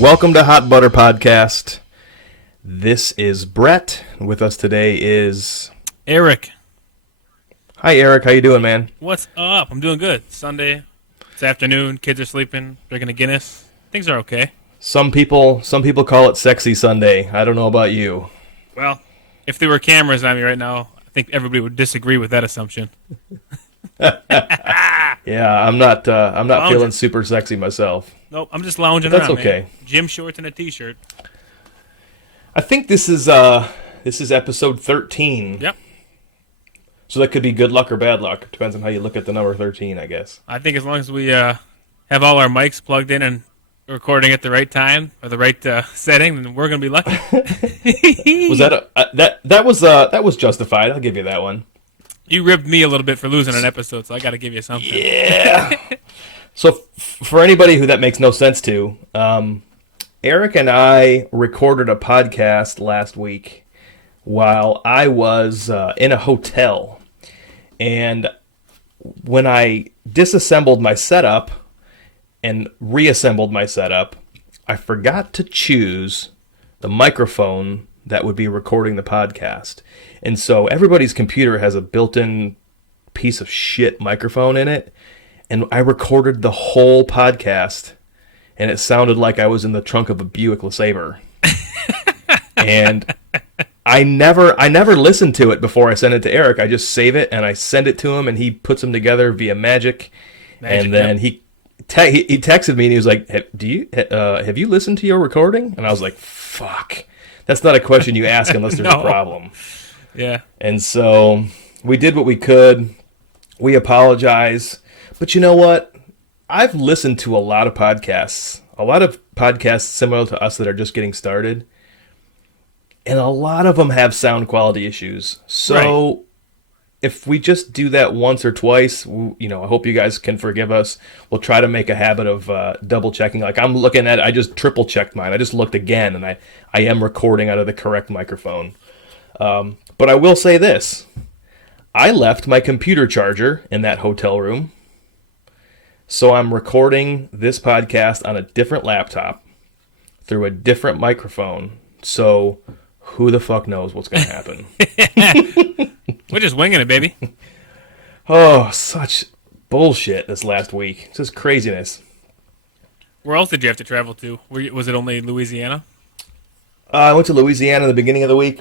Welcome to Hot Butter Podcast. This is Brett. With us today is Eric. Hi, Eric. How you doing, man? What's up? I'm doing good. Sunday. It's afternoon. Kids are sleeping. Drinking a Guinness. Things are okay. Some people call it Sexy Sunday. I don't know about you. Well, if there were cameras on me right now, I think everybody would disagree with that assumption. Yeah, I'm not feeling super sexy myself. Nope, I'm just lounging That's around. okay. Man. Gym shorts and a t-shirt. I think this is episode 13. Yep. So that could be good luck or bad luck. Depends on how you look at the number 13, I guess. I think as long as we have all our mics plugged in and recording at the right time or the right setting, then we're gonna be lucky. Was that was justified? I'll give you that one. You ribbed me a little bit for losing an episode, so I got to give you something. Yeah. So for anybody who that makes no sense to, Eric and I recorded a podcast last week while I was in a hotel. And when I disassembled my setup and reassembled my setup, I forgot to choose the microphone that would be recording the podcast. And so everybody's computer has a built-in piece of shit microphone in it. And I recorded the whole podcast, and it sounded like I was in the trunk of a Buick LeSabre. And I never listened to it before I sent it to Eric. I just save it, and I send it to him, and he puts them together via Magic. And then he texted me, and he was like, have you listened to your recording? And I was like, fuck. That's not a question you ask unless there's a problem. Yeah. And so we did what we could. We apologize. But you know what? I've listened to a lot of podcasts similar to us that are just getting started. And a lot of them have sound quality issues. So if we just do that once or twice, I hope you guys can forgive us. We'll try to make a habit of double checking. Like I'm looking at it, I just triple checked mine. I just looked again, and I am recording out of the correct microphone. But I will say this. I left my computer charger in that hotel room. So I'm recording this podcast on a different laptop through a different microphone. So who the fuck knows what's going to happen? We're just winging it, baby. Oh, such bullshit this last week. Just craziness. Where else did you have to travel to? Was it only Louisiana? I went to Louisiana in the beginning of the week.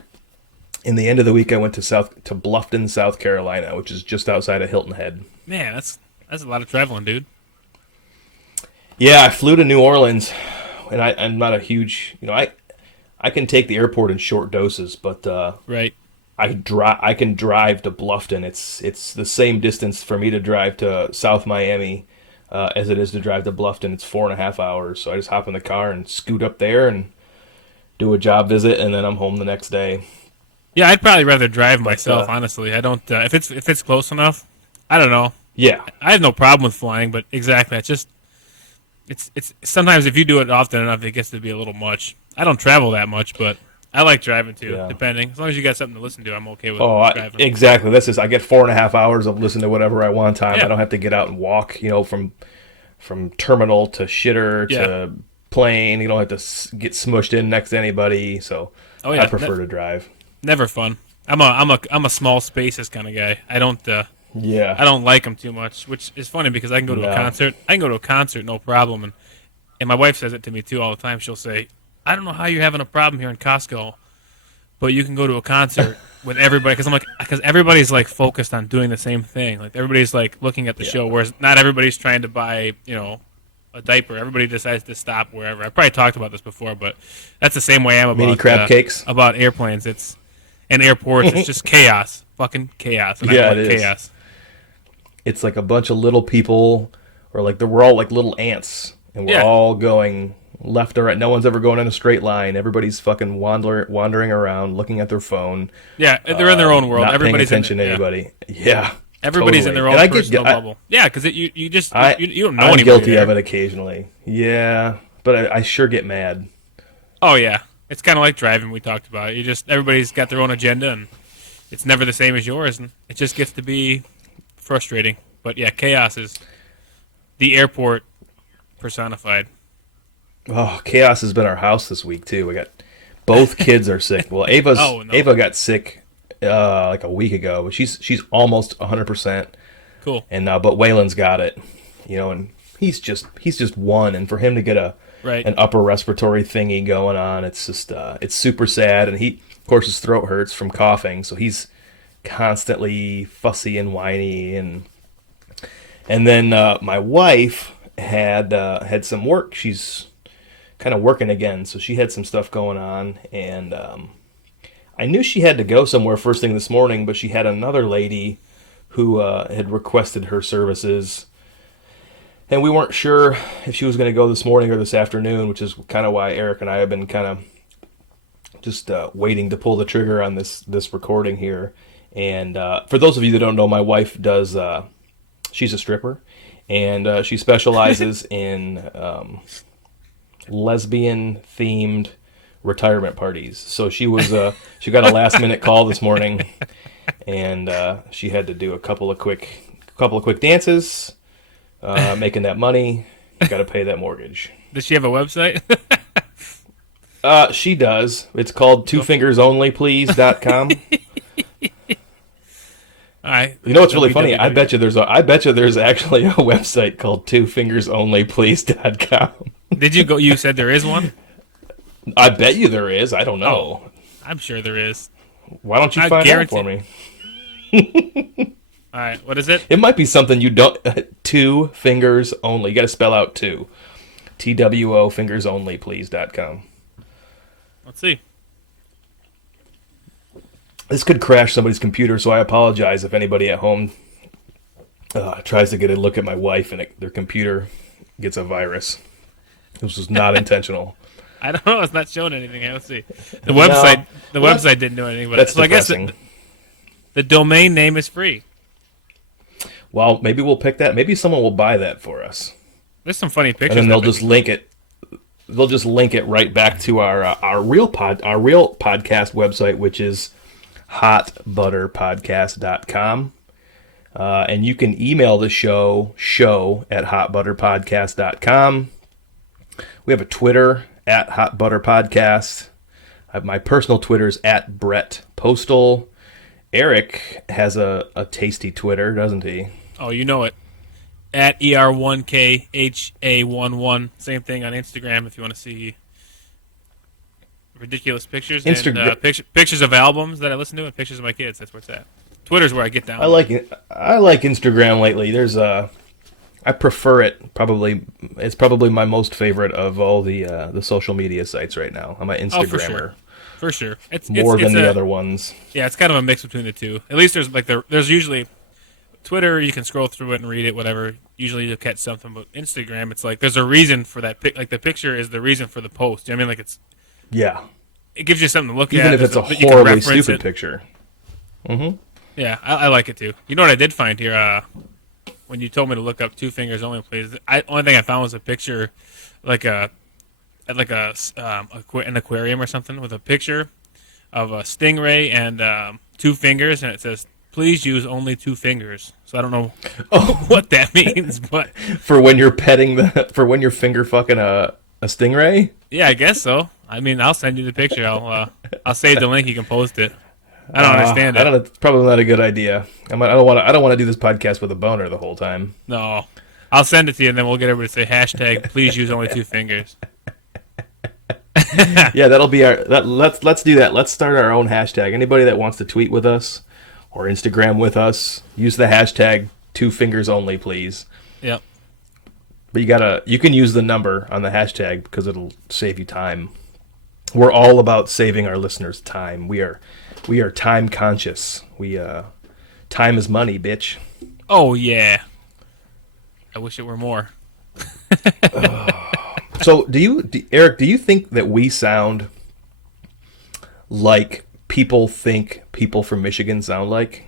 In the end of the week, I went to Bluffton, South Carolina, which is just outside of Hilton Head. Man, that's a lot of traveling, dude. Yeah, I flew to New Orleans, and I'm not a huge, I can take the airport in short doses, but right. I can drive to Bluffton. It's the same distance for me to drive to South Miami as it is to drive to Bluffton. It's 4.5 hours, so I just hop in the car and scoot up there and do a job visit, and then I'm home the next day. Yeah, I'd probably rather drive myself, honestly. I don't if it's close enough. I don't know. Yeah, I have no problem with flying, but exactly, it's sometimes if you do it often enough, it gets to be a little much. I don't travel that much, but I like driving too, depending. As long as you got something to listen to, I'm okay with driving. Exactly. I get 4.5 hours of listening to whatever I want time. Yeah. I don't have to get out and walk, from terminal to shitter to plane. You don't have to get smushed in next to anybody. So I prefer to drive. Never fun. I'm a small spaces kind of guy. I don't like them too much, which is funny because I can go to a concert. I can go to a concert, no problem. And my wife says it to me too all the time. She'll say, I don't know how you're having a problem here in Costco, but you can go to a concert with everybody. Because everybody's like focused on doing the same thing. Like everybody's like looking at the show, whereas not everybody's trying to buy, a diaper. Everybody decides to stop wherever. I probably talked about this before, but that's the same way I am about mini crab cakes. About airplanes. And airports. It's just chaos, fucking chaos. And I like chaos. It's like a bunch of little people, or like we're all like little ants, and we're all going left or right. No one's ever going in a straight line. Everybody's fucking wandering around, looking at their phone. Yeah, they're in their own world. Not Everybody's paying attention to anybody. Yeah. Everybody's Totally. in their And own personal bubble. Yeah, because you just you don't know I'm anybody guilty there. of it occasionally. Yeah, but I sure get mad. Oh yeah, it's kind of like driving. We talked about it. You just everybody's got their own agenda, and it's never the same as yours, and it just gets to be frustrating. But yeah, chaos is the airport personified. Oh, chaos has been our house this week too. We got both kids are sick. Well, Ava's Oh no, Ava got sick like a week ago, but she's almost 100%. cool. And but Waylon's got it, and he's just one, and for him to get Right. an upper respiratory thingy going on, it's just it's super sad. And he, of course, his throat hurts from coughing, so he's constantly fussy and whiny, and then my wife had some work. She's kind of working again, so she had some stuff going on, and I knew she had to go somewhere first thing this morning, but she had another lady who had requested her services, and we weren't sure if she was going to go this morning or this afternoon, which is kind of why Eric and I have been kind of just waiting to pull the trigger on this recording here. And for those of you that don't know, my wife does, she's a stripper, and she specializes in lesbian-themed retirement parties. So she got a last-minute call this morning, and she had to do a couple of quick dances, making that money. Got to pay that mortgage. Does she have a website? She does. It's called twofingersonlyplease.com. All right. You know what's really funny? I bet you there's actually a website called twofingersonlyplease.com. Did you go? You said there is one. I bet you there is. I don't know. Oh, I'm sure there is. Why don't you find out for me? All right. What is it? It might be something you don't. Two fingers only. You got to spell out two. TWO fingersonlyplease.com. Let's see. This could crash somebody's computer, so I apologize if anybody at home tries to get a look at my wife and their computer gets a virus. This was not intentional. I don't know. It's not showing anything. Let's see. The website. The website didn't do anything. But that's so depressing. I guess the domain name is free. Well, maybe we'll pick that. Maybe someone will buy that for us. There's some funny pictures. And then they'll just link it. They'll just link it right back to our real podcast website, which is hotbutterpodcast.com. And you can email the show at hotbutterpodcast.com. We have a Twitter at hotbutterpodcast. My personal Twitter is at Brett Postal. Eric has a tasty Twitter, doesn't he? Oh, you know it. At ER1KHA11. Same thing on Instagram if you want to see ridiculous pictures and pictures of albums that I listen to and pictures of my kids. That's where it's at. Twitter's where I get down. I like Instagram lately. I prefer it. It's probably my most favorite of all the social media sites right now. I'm an Instagrammer. For sure. It's more than the other ones. Yeah, it's kind of a mix between the two. At least there's usually Twitter, you can scroll through it and read it, whatever. Usually you'll catch something, but Instagram, it's like there's a reason for that. Like the picture is the reason for the post. You know what I mean? Like it gives you something to look at. Even if it's a horribly stupid picture. Mm-hmm. Yeah, I like it too. You know what I did find here? When you told me to look up Two Fingers Only, please. Only thing I found was a picture, an aquarium or something with a picture of a stingray and two fingers, and it says, "Please use only two fingers." So I don't know what that means, but for when you're when you're finger fucking a stingray. Yeah, I guess so. I mean, I'll send you the picture. I'll save the link. You can post it. I don't understand it. It's probably not a good idea. I don't want to do this podcast with a boner the whole time. No, I'll send it to you, and then we'll get everybody to say hashtag please use only two fingers. Yeah, that'll be let's do that. Let's start our own hashtag. Anybody that wants to tweet with us or Instagram with us, use the hashtag 2 fingers only, please. Yep. But you can use the number on the hashtag because it'll save you time. We're all about saving our listeners time. We are time conscious. Time is money, bitch. Oh yeah. I wish it were more. So, Eric, do you think that we sound like people think people from Michigan sound like?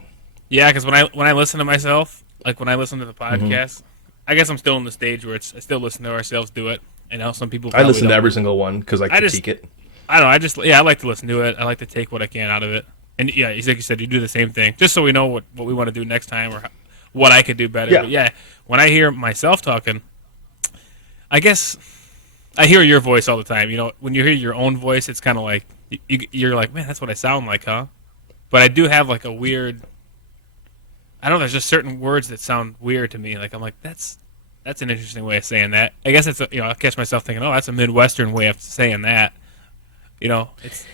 Yeah, because when I listen to myself, like when I listen to the Mm-hmm. podcast, I guess I'm still in the stage where I still listen to ourselves do it. And now some people I probably listen to don't. every single one because I I just critique it. I don't know. I like to listen to it. I like to take what I can out of it. And yeah, like you said, you do the same thing, just so we know what we want to do next time or what I could do better. Yeah. But yeah, when I hear myself talking, I guess I hear your voice all the time. You know, when you hear your own voice, it's kind of like you're like, man, that's what I sound like, huh? But I do have like a weird. I don't know. There's just certain words that sound weird to me. Like I'm like, that's an interesting way of saying that. I guess it's I'll catch myself thinking, oh, that's a Midwestern way of saying that. You know, it's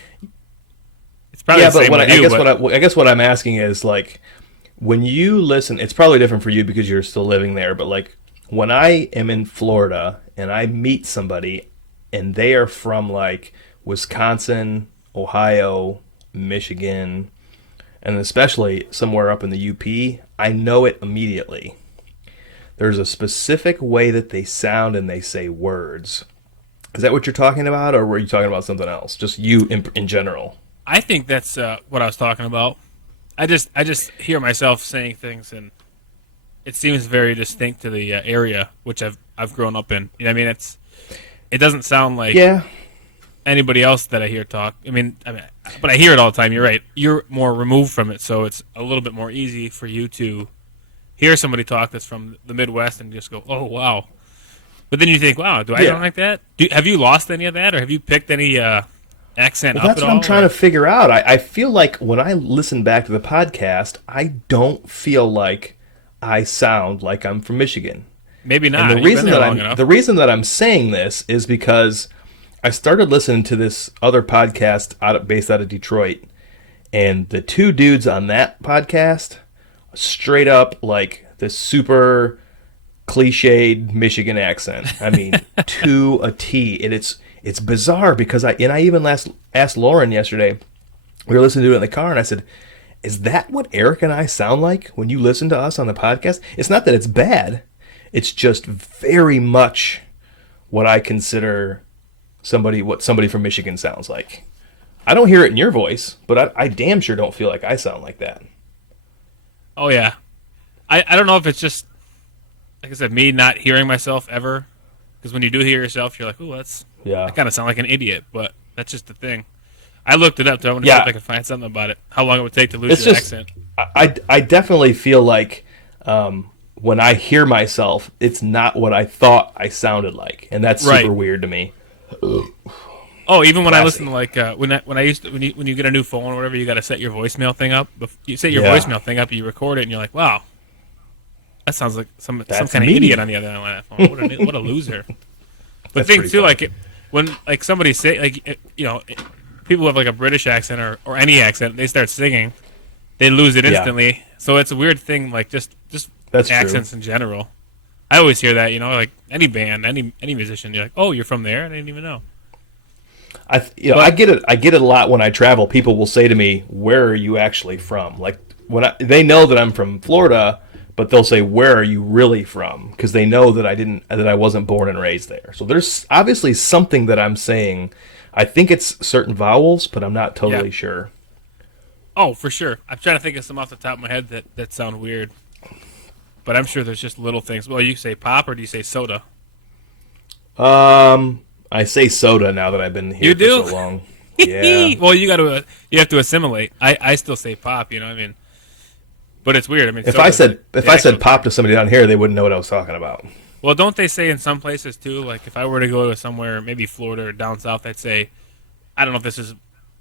probably Yeah, the but same with you. I guess what I'm asking is like when you listen, it's probably different for you because you're still living there. But like when I am in Florida and I meet somebody and they are from like Wisconsin, Ohio, Michigan, and especially somewhere up in the UP, I know it immediately. There's a specific way that they sound and they say words. Is that what you're talking about, or were you talking about something else? Just you in general. I think that's what I was talking about. I just hear myself saying things, and it seems very distinct to the area which I've grown up in. You know what I mean? It doesn't sound like Yeah, anybody else that I hear talk. I mean, but I hear it all the time. You're right. You're more removed from it, so it's a little bit more easy for you to hear somebody talk that's from the Midwest and just go, "Oh, wow." But then you think, "Wow, do I sound like that?" Have you lost any of that, or have you picked any accent well, up that's at what I'm all? trying to figure out. I feel like when I listen back to the podcast, I don't feel like I sound like I'm from Michigan. Maybe And not. You've been there long enough. the reason that I'm saying this is because I started listening to this other podcast based out of Detroit, and the two dudes on that podcast, straight up like the super cliched Michigan accent. I mean, to a T. And it's bizarre because I even asked Lauren yesterday. We were listening to it in the car, and I said, "Is that what Eric and I sound like when you listen to us on the podcast?" It's not that it's bad. It's just very much what I consider what somebody from Michigan sounds like. I don't hear it in your voice, but I damn sure don't feel like I sound like that. Oh yeah, I don't know if it's just like I said, me not hearing myself ever. Because when you do hear yourself, you're like, "Ooh, Yeah. I kind of sound like an idiot." But that's just the thing. I looked it up. I want to see if I can find something about it. How long it would take to lose It's your just accent? I definitely feel like when I hear myself, it's not what I thought I sounded like, and that's Right. super weird to me. Oh, even when I Classy. listen to like when I used to when you get a new phone or whatever, you got to set your voicemail thing up. You set your Yeah. voicemail thing up, you record it, and you're like, "Wow, that sounds like some That's kind of me. idiot on the other end of that phone. What a loser." But That's think pretty too, funny. like when like somebody say people who have like a British accent or any accent, they start singing, they lose it Yeah. instantly. So it's a weird thing, like just That's true. accents in general. I always hear that, like any band, any musician, you're like, "Oh, you're from there?" I didn't even know. I get it. I get it a lot when I travel. People will say to me, "Where are you actually from?" Like they know that I'm from Florida, but they'll say, "Where are you really from?" Because they know that I wasn't born and raised there. So there's obviously something that I'm saying. I think it's certain vowels, but I'm not totally sure. Oh, for sure. I'm trying to think of some off the top of my head that sound weird. But I'm sure there's just little things. Well, you say pop or do you say soda? I say soda now that I've been here You do? for so long. Yeah. Well, you have to assimilate. I still say pop, you know what I mean? But it's weird. I mean, If I soda's said the actual pop to somebody down here, they wouldn't know what I was talking about. Well, don't they say in some places too? Like if I were to go to somewhere, maybe Florida or down south, I'd say, I don't know if this is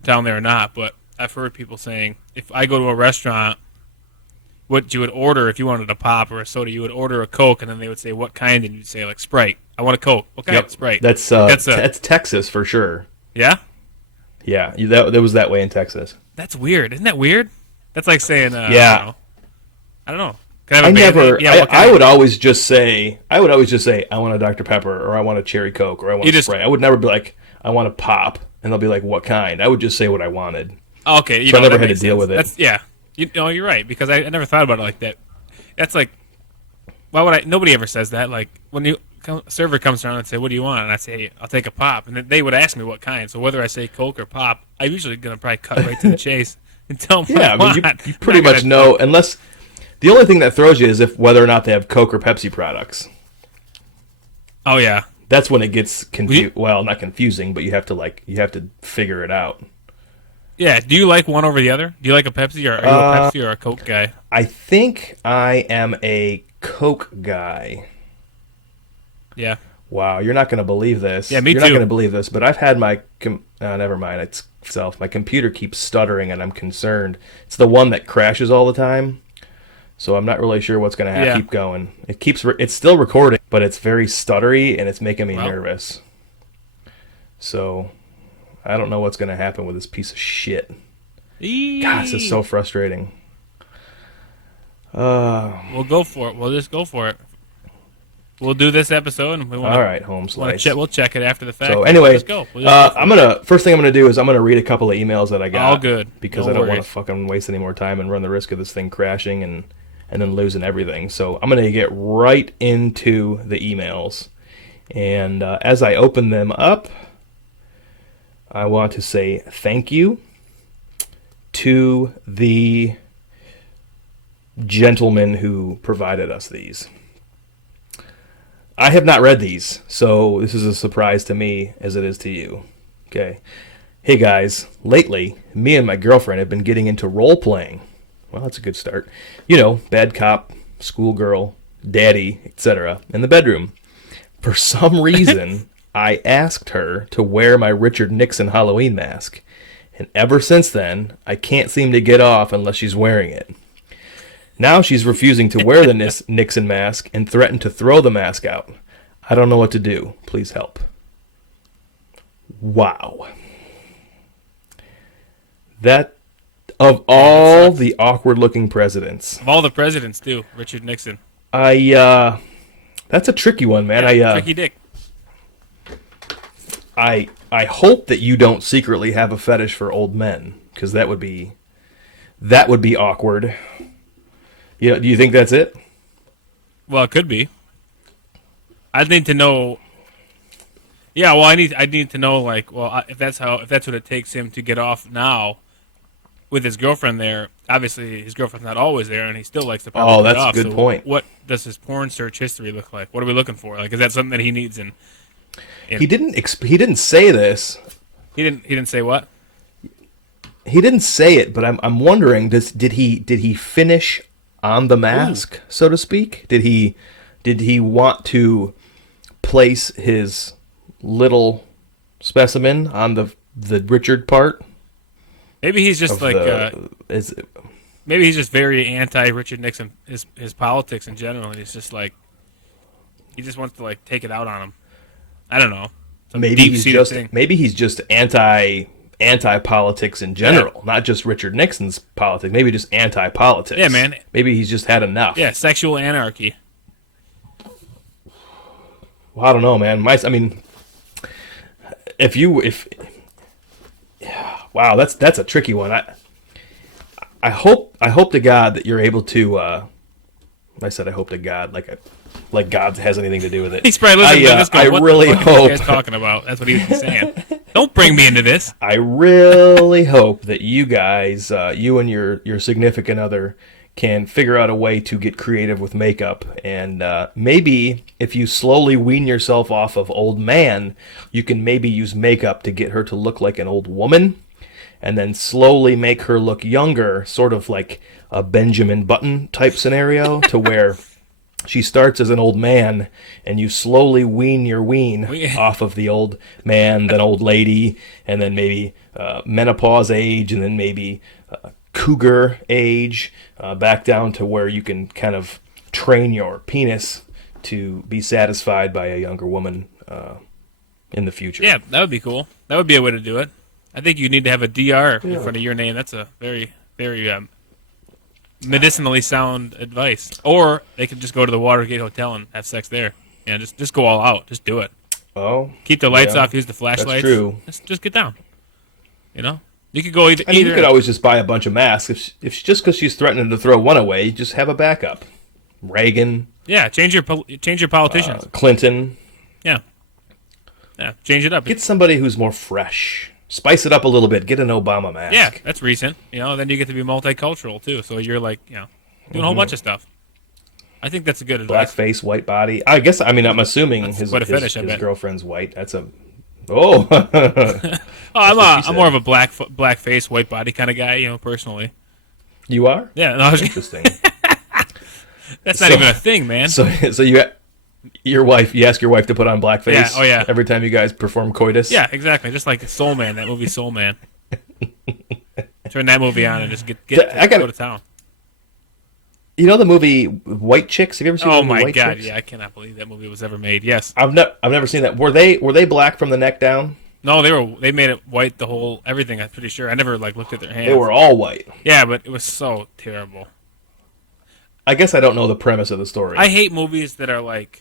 down there or not, but I've heard people saying if I go to a restaurant, what you would order if you wanted a pop or a soda, you would order a Coke, and then they would say what kind, and you'd say like Sprite. I want a Coke. What kind? Sprite. That's that's Texas for sure. Yeah. Yeah, that was that way in Texas. That's weird. Isn't that weird? That's like saying Yeah. I don't know. Can I have a band name? Yeah, what I kind? would always just say I want a Dr Pepper or I want a cherry Coke or I want a Sprite. I would never be like I want a pop and they'll be like what kind. I would just say what I wanted. Oh, okay, So I never that had to makes deal sense. with it. That's you're right because I never thought about it like that. That's like why would I? Nobody ever says that. Like when a server comes around and say, "What do you want?" and I say, "I'll take a pop," and then they would ask me what kind. So whether I say Coke or pop, I'm usually gonna probably cut right to the chase and tell them Yeah, I mean, you pretty much know, unless the only thing that throws you is if whether or not they have Coke or Pepsi products. Oh yeah, that's when it gets well, not confusing, but you have to figure it out. Yeah, do you like one over the other? Do you like a Pepsi, or are you a Pepsi or a Coke guy? I think I am a Coke guy. Yeah. Wow, you're not going to believe this. Yeah, me You're too. not going to believe this, but I've had my never mind. It's self. My computer keeps stuttering, and I'm concerned. It's the one that crashes all the time, so I'm not really sure what's going to keep going. It's still recording, but it's very stuttery, and it's making me nervous. So I don't know what's going to happen with this piece of shit. God, this is so frustrating. We'll go for it. We'll just go for it. We'll do this episode, and all right, home slice. We'll check it after the fact. So anyway, let's go. First thing I'm gonna do is I'm gonna read a couple of emails that I got. All good, because I don't want to fucking waste any more time and run the risk of this thing crashing and then losing everything. So I'm gonna get right into the emails, and as I open them up, I want to say thank you to the gentleman who provided us these. I have not read these, so this is a surprise to me as it is to you. Okay. Hey guys, lately, me and my girlfriend have been getting into role-playing. Well, that's a good start. You know, bad cop, schoolgirl, daddy, etc. in the bedroom. For some reason, I asked her to wear my Richard Nixon Halloween mask, and ever since then, I can't seem to get off unless she's wearing it. Now she's refusing to wear the Nixon mask and threatened to throw the mask out. I don't know what to do. Please help. Wow. That, of all the awkward-looking presidents. Of all the presidents, too. Richard Nixon. That's a tricky one, man. Tricky dick. I hope that you don't secretly have a fetish for old men, because that would be awkward. Do you think that's it? Well, it could be. I need to know. Yeah, well, I need to know, like, well, if that's what it takes him to get off now with his girlfriend there. Obviously, his girlfriend's not always there, and he still likes to probably get off. That's a good point. What does his porn search history look like? What are we looking for? Like, is that something that he needs? He didn't say this. He didn't say what? He didn't say it, but I'm wondering, did he finish on the mask, so to speak? Did he want to place his little specimen on the Richard part? Maybe he's just maybe he's just very anti Richard Nixon, his politics in general, and he's just like, he just wants to like take it out on him. I don't know. Maybe he's just anti-politics in general, not just Richard Nixon's politics. Maybe just anti-politics. Yeah, man. Maybe he's just had enough. Yeah, sexual anarchy. Well, I don't know, man. Wow, that's a tricky one. I hope to God that you're able to. I said I hope to God, like God has anything to do with it. He's probably listening to this going, what really the fuck are hope. you guys talking about? That's what he was saying. Don't bring me into this. I really hope that you guys, you and your significant other, can figure out a way to get creative with makeup. And maybe if you slowly wean yourself off of old man, you can maybe use makeup to get her to look like an old woman, and then slowly make her look younger, sort of like a Benjamin Button type scenario, to where she starts as an old man, and you slowly wean off of the old man, then old lady, and then maybe menopause age, and then maybe cougar age, back down to where you can kind of train your penis to be satisfied by a younger woman in the future. Yeah, that would be cool. That would be a way to do it. I think you need to have a DR in front of your name. That's a very, very medicinally sound advice. Or they could just go to the Watergate Hotel and have sex there. Yeah, just go all out. Just do it. Oh, keep the lights off. Use the flashlights. That's true. Just get down. You could go either. You could always just buy a bunch of masks. If just because she's threatening to throw one away, just have a backup. Reagan. Yeah, change your politicians. Clinton. Yeah, change it up. Get somebody who's more fresh. Spice it up a little bit. Get an Obama mask. Yeah, that's recent. Then you get to be multicultural too. So you're like, doing a whole bunch of stuff. I think that's a good advice. Black face, white body. I guess. I mean, I'm assuming his girlfriend's white. That's a. Oh. I'm more of a black face, white body kind of guy. Personally. You are? Yeah. No, interesting. That's not even a thing, man. So you ask your wife to put on blackface. Yeah. Oh yeah. Every time you guys perform coitus. Yeah, exactly. Just like Soul Man, that movie Soul Man. Turn that movie on and just go to town. You know the movie White Chicks? Have you ever seen? Oh the movie my White god! Chicks? Yeah, I cannot believe that movie was ever made. Yes, I've never seen that. Were they black from the neck down? No, they made it white. The whole everything. I'm pretty sure. I never looked at their hands. They were all white. Yeah, but it was so terrible. I guess I don't know the premise of the story. I hate movies that are like.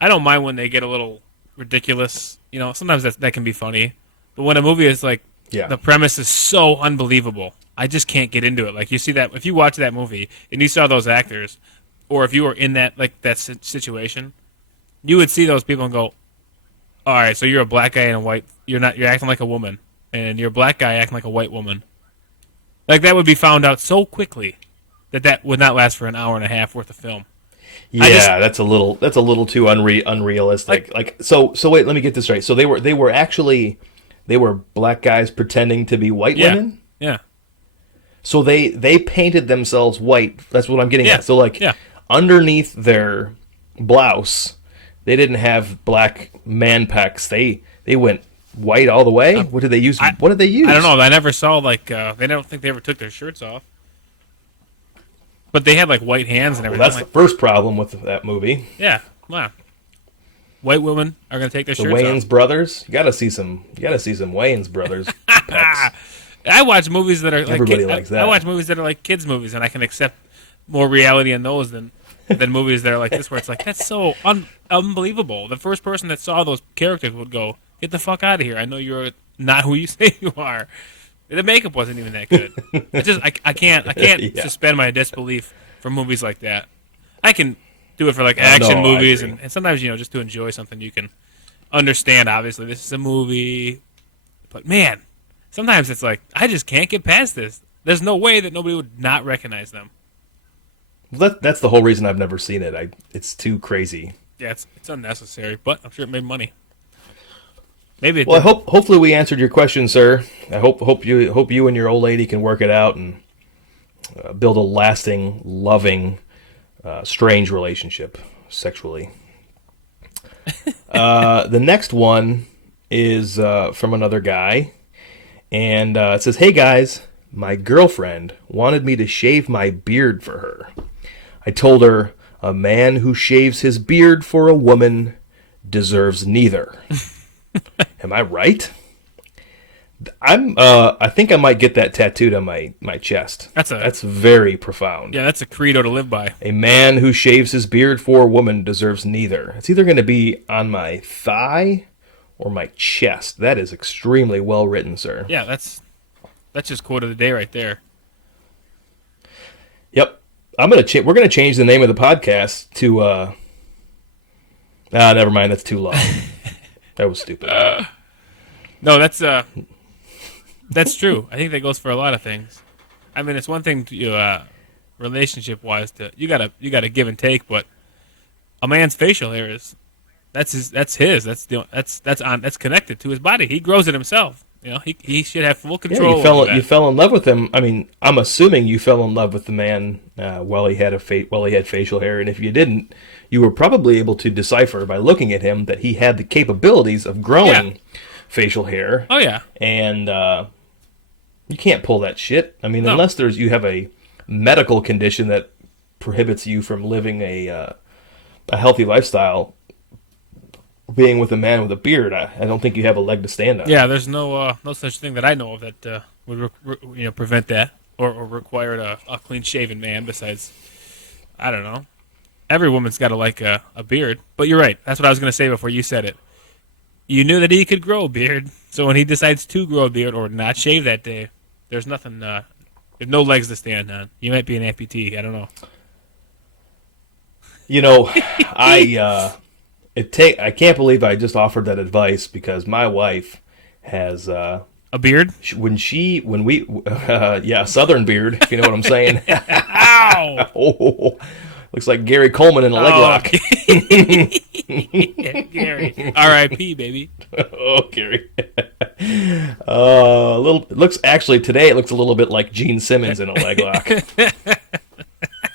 I don't mind when they get a little ridiculous. Sometimes that can be funny, but when a movie is like, the premise is so unbelievable. I just can't get into it. Like you see that if you watch that movie and you saw those actors, or if you were in that situation, you would see those people and go, "All right, so you're a black guy and a white. You're acting like a woman, and you're a black guy acting like a white woman." Like that would be found out so quickly that would not last for an hour and a half worth of film. Yeah, that's a little too unrealistic. So wait, let me get this right. So they were black guys pretending to be white women. Yeah. So they painted themselves white. That's what I'm getting at. So underneath their blouse, they didn't have black man pecs. They went white all the way. What did they use? What did they use? I don't know. I never saw they don't think they ever took their shirts off. But they had white hands and everything. Well, that's the first problem with that movie. Yeah. Wow. White women are going to take their shirts off. The Wayans brothers. You got to see some Wayans brothers pecs. I watch movies that are everybody likes that. I watch movies that are like kids movies, and I can accept more reality in those than movies that are like this, where it's like that's so unbelievable. The first person that saw those characters would go, "Get the fuck out of here! I know you're not who you say you are." The makeup wasn't even that good. I can't suspend my disbelief for movies like that. I can do it for action movies, and sometimes just to enjoy something you can understand. Obviously, this is a movie, but man. Sometimes it's like, I just can't get past this. There's no way that nobody would not recognize them. Well, that's the whole reason I've never seen it. It's too crazy. Yeah, it's unnecessary, but I'm sure it made money. Maybe it Well, hopefully we answered your question, sir. I hope you and your old lady can work it out and build a lasting, loving, strange relationship sexually. The next one is from another guy. And it says, "Hey guys, my girlfriend wanted me to shave my beard for her. I told her a man who shaves his beard for a woman deserves neither." Am I right? I think I might get that tattooed on my chest. That's very profound. Yeah, that's a credo to live by. A man who shaves his beard for a woman deserves neither. It's either going to be on my thigh or my chest. That is extremely well written, sir. Yeah, that's just quote of the day right there. Yep. We're gonna change the name of the podcast to never mind, that's too long. That was stupid. No, that's true. I think that goes for a lot of things. I mean, it's one thing to relationship wise you gotta give and take, but a man's facial hair is That's his. That's connected to his body. He grows it himself. He should have full control. Yeah, you fell in love with him. I mean, I'm assuming you fell in love with the man while he had facial hair, and if you didn't, you were probably able to decipher by looking at him that he had the capabilities of growing facial hair. Oh yeah, and you can't pull that shit. I mean, unless you have a medical condition that prohibits you from living a healthy lifestyle. Being with a man with a beard, I don't think you have a leg to stand on. Yeah, there's no such thing that I know of that would prevent that or require a clean shaven man. Besides, I don't know. Every woman's got to like a beard. But you're right. That's what I was going to say before you said it. You knew that he could grow a beard, so when he decides to grow a beard or not shave that day, there's nothing. There's no legs to stand on. You might be an amputee. I don't know. I can't believe I just offered that advice because my wife has A beard? Yeah, Southern beard, if you know what I'm saying. Ow! Oh, looks like Gary Coleman in a leg lock. Yeah, Gary. R.I.P. baby. Oh, Gary. Today it looks a little bit like Gene Simmons in a leg lock.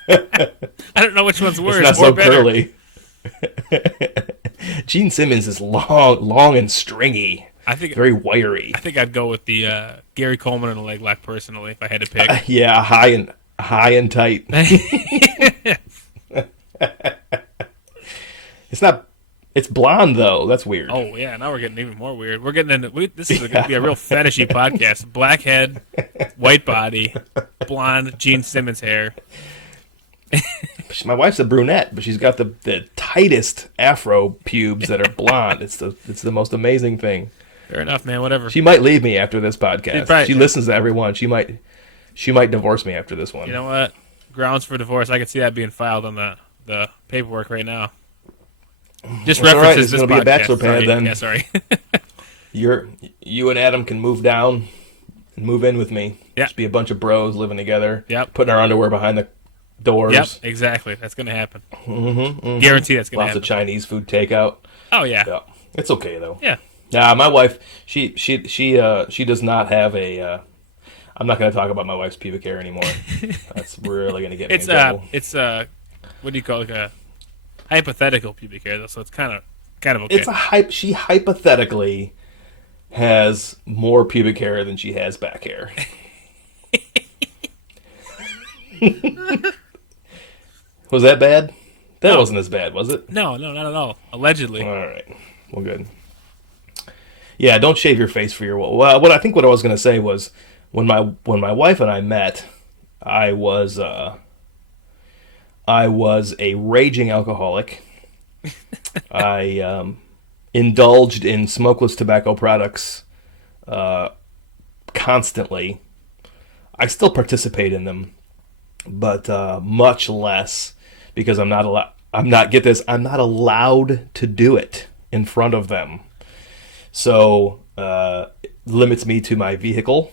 I don't know which one's worse. It's not so curly. Gene Simmons is long and stringy. Very wiry. I think I'd go with the Gary Coleman in a leg lock personally if I had to pick. Yeah, high and tight. It's blonde though. That's weird. Oh yeah, now we're getting even more weird. We're getting into this is going to be a real fetishy podcast. Black head, white body, blonde, Gene Simmons hair. My wife's a brunette, but she's got the tightest afro pubes that are blonde. It's the most amazing thing. Fair enough, man. Whatever. She might leave me after this podcast. She listens to every one. She might divorce me after this one. You know what? Grounds for divorce. I could see that being filed on the paperwork right now. Just references this podcast. It's going to be a bachelor pad then. Yeah, sorry. You and Adam can move down and move in with me. Yeah. Just be a bunch of bros living together. Yep. Putting our underwear behind the doors. Yep, exactly. That's going to happen. Mm-hmm. Guarantee that's going to happen. Lots of Chinese food takeout. Oh yeah. It's okay though. Yeah. Yeah, my wife, she does not have a. I'm not going to talk about my wife's pubic hair anymore. That's really going to get me in trouble. It's what do you call it? A hypothetical pubic hair, though, so it's kind of okay. It's she hypothetically has more pubic hair than she has back hair. Was that bad? That wasn't as bad, was it? No, not at all. Allegedly. All right. Well, good. Yeah, don't shave your face for your. Well, what I was going to say was when my wife and I met, I was a raging alcoholic. I indulged in smokeless tobacco products constantly. I still participate in them, but much less because I'm not allowed to do it in front of them. So limits me to my vehicle.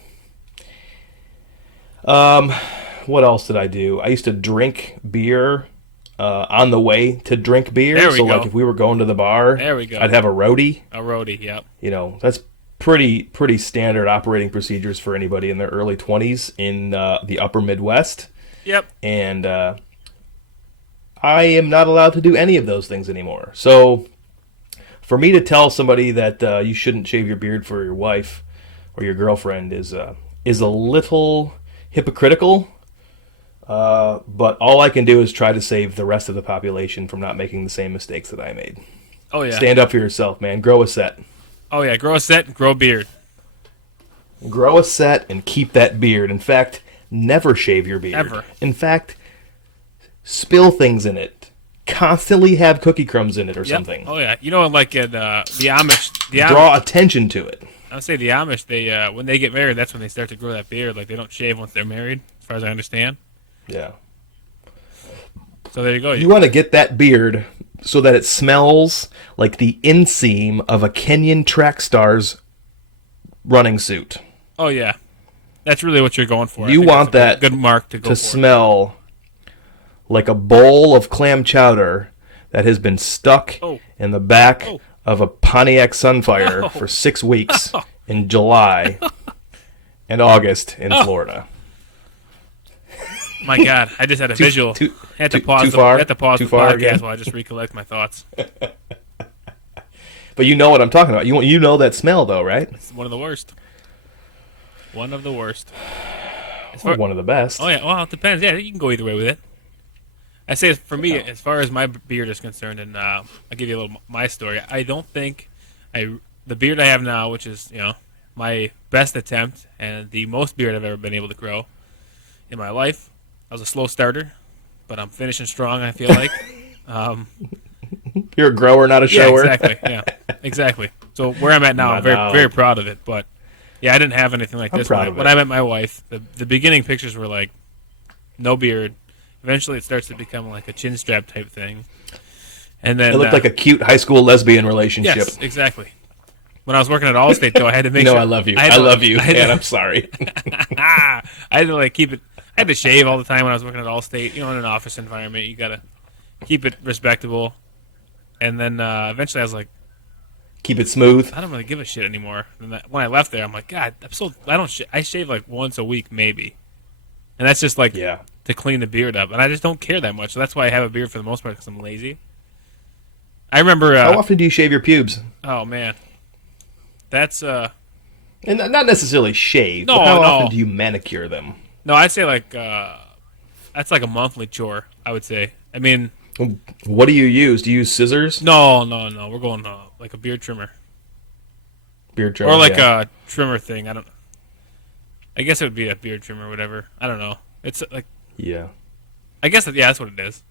What else did I do? I used to drink beer on the way to drink beer. There we go. Like if we were going to the bar, there we go. I'd have a roadie. A roadie, yep. That's pretty standard operating procedures for anybody in their early 20s in the upper Midwest. Yep. And I am not allowed to do any of those things anymore. So for me to tell somebody that you shouldn't shave your beard for your wife or your girlfriend is a little hypocritical. But all I can do is try to save the rest of the population from not making the same mistakes that I made. Oh yeah. Stand up for yourself, man. Grow a set. Oh yeah, grow a set, grow a beard. Grow a set and keep that beard. In fact, never shave your beard. Ever. In fact, spill things in it. Constantly have cookie crumbs in it or something. Oh yeah. Like the Amish. Draw attention to it. I would say the Amish, they when they get married, that's when they start to grow that beard. Like they don't shave once they're married, as far as I understand. Yeah. So there you go. You want to get that beard so that it smells like the inseam of a Kenyan track star's running suit. Oh yeah, that's really what you're going for. You want that good mark to go to for. Smell like a bowl of clam chowder that has been stuck in the back of a Pontiac Sunfire for 6 weeks in July and August in Florida. My God, I just had a visual. I had to pause the podcast while I just recollect my thoughts. But you know what I'm talking about. You know that smell, though, right? It's one of the worst. One of the worst. One of the best. Oh, yeah. Well, it depends. Yeah, you can go either way with it. I say for me, as far as my beard is concerned, and I'll give you a little my story. I don't think the beard I have now, which is my best attempt and the most beard I've ever been able to grow in my life. I was a slow starter, but I'm finishing strong, I feel like. You're a grower, not a shower. Yeah, exactly. So where I'm at now, I'm very, very proud of it. But, yeah, I didn't have anything like this. When I met my wife, the beginning pictures were like no beard. Eventually it starts to become like a chin strap type thing. And then it looked like a cute high school lesbian relationship. Yes, exactly. When I was working at Allstate, though, I had to make sure. I love you. I love you, and I'm sorry. I had to like keep it. I had to shave all the time when I was working at Allstate. You know, in an office environment, you gotta keep it respectable. And then eventually, I was like, keep it smooth. I don't really give a shit anymore. And when I left there, I'm like, God, I shave like once a week maybe, and that's just like to clean the beard up, and I just don't care that much. So that's why I have a beard for the most part because I'm lazy. I remember. How often do you shave your pubes? Oh man, that's and not necessarily shave. No, but how often do you manicure them? No, I'd say like that's like a monthly chore. I would say. I mean, what do you use? Do you use scissors? No. We're going like a beard trimmer. Beard trimmer, or like a trimmer thing. I guess it would be a beard trimmer, or whatever. I don't know. It's like I guess that's what it is.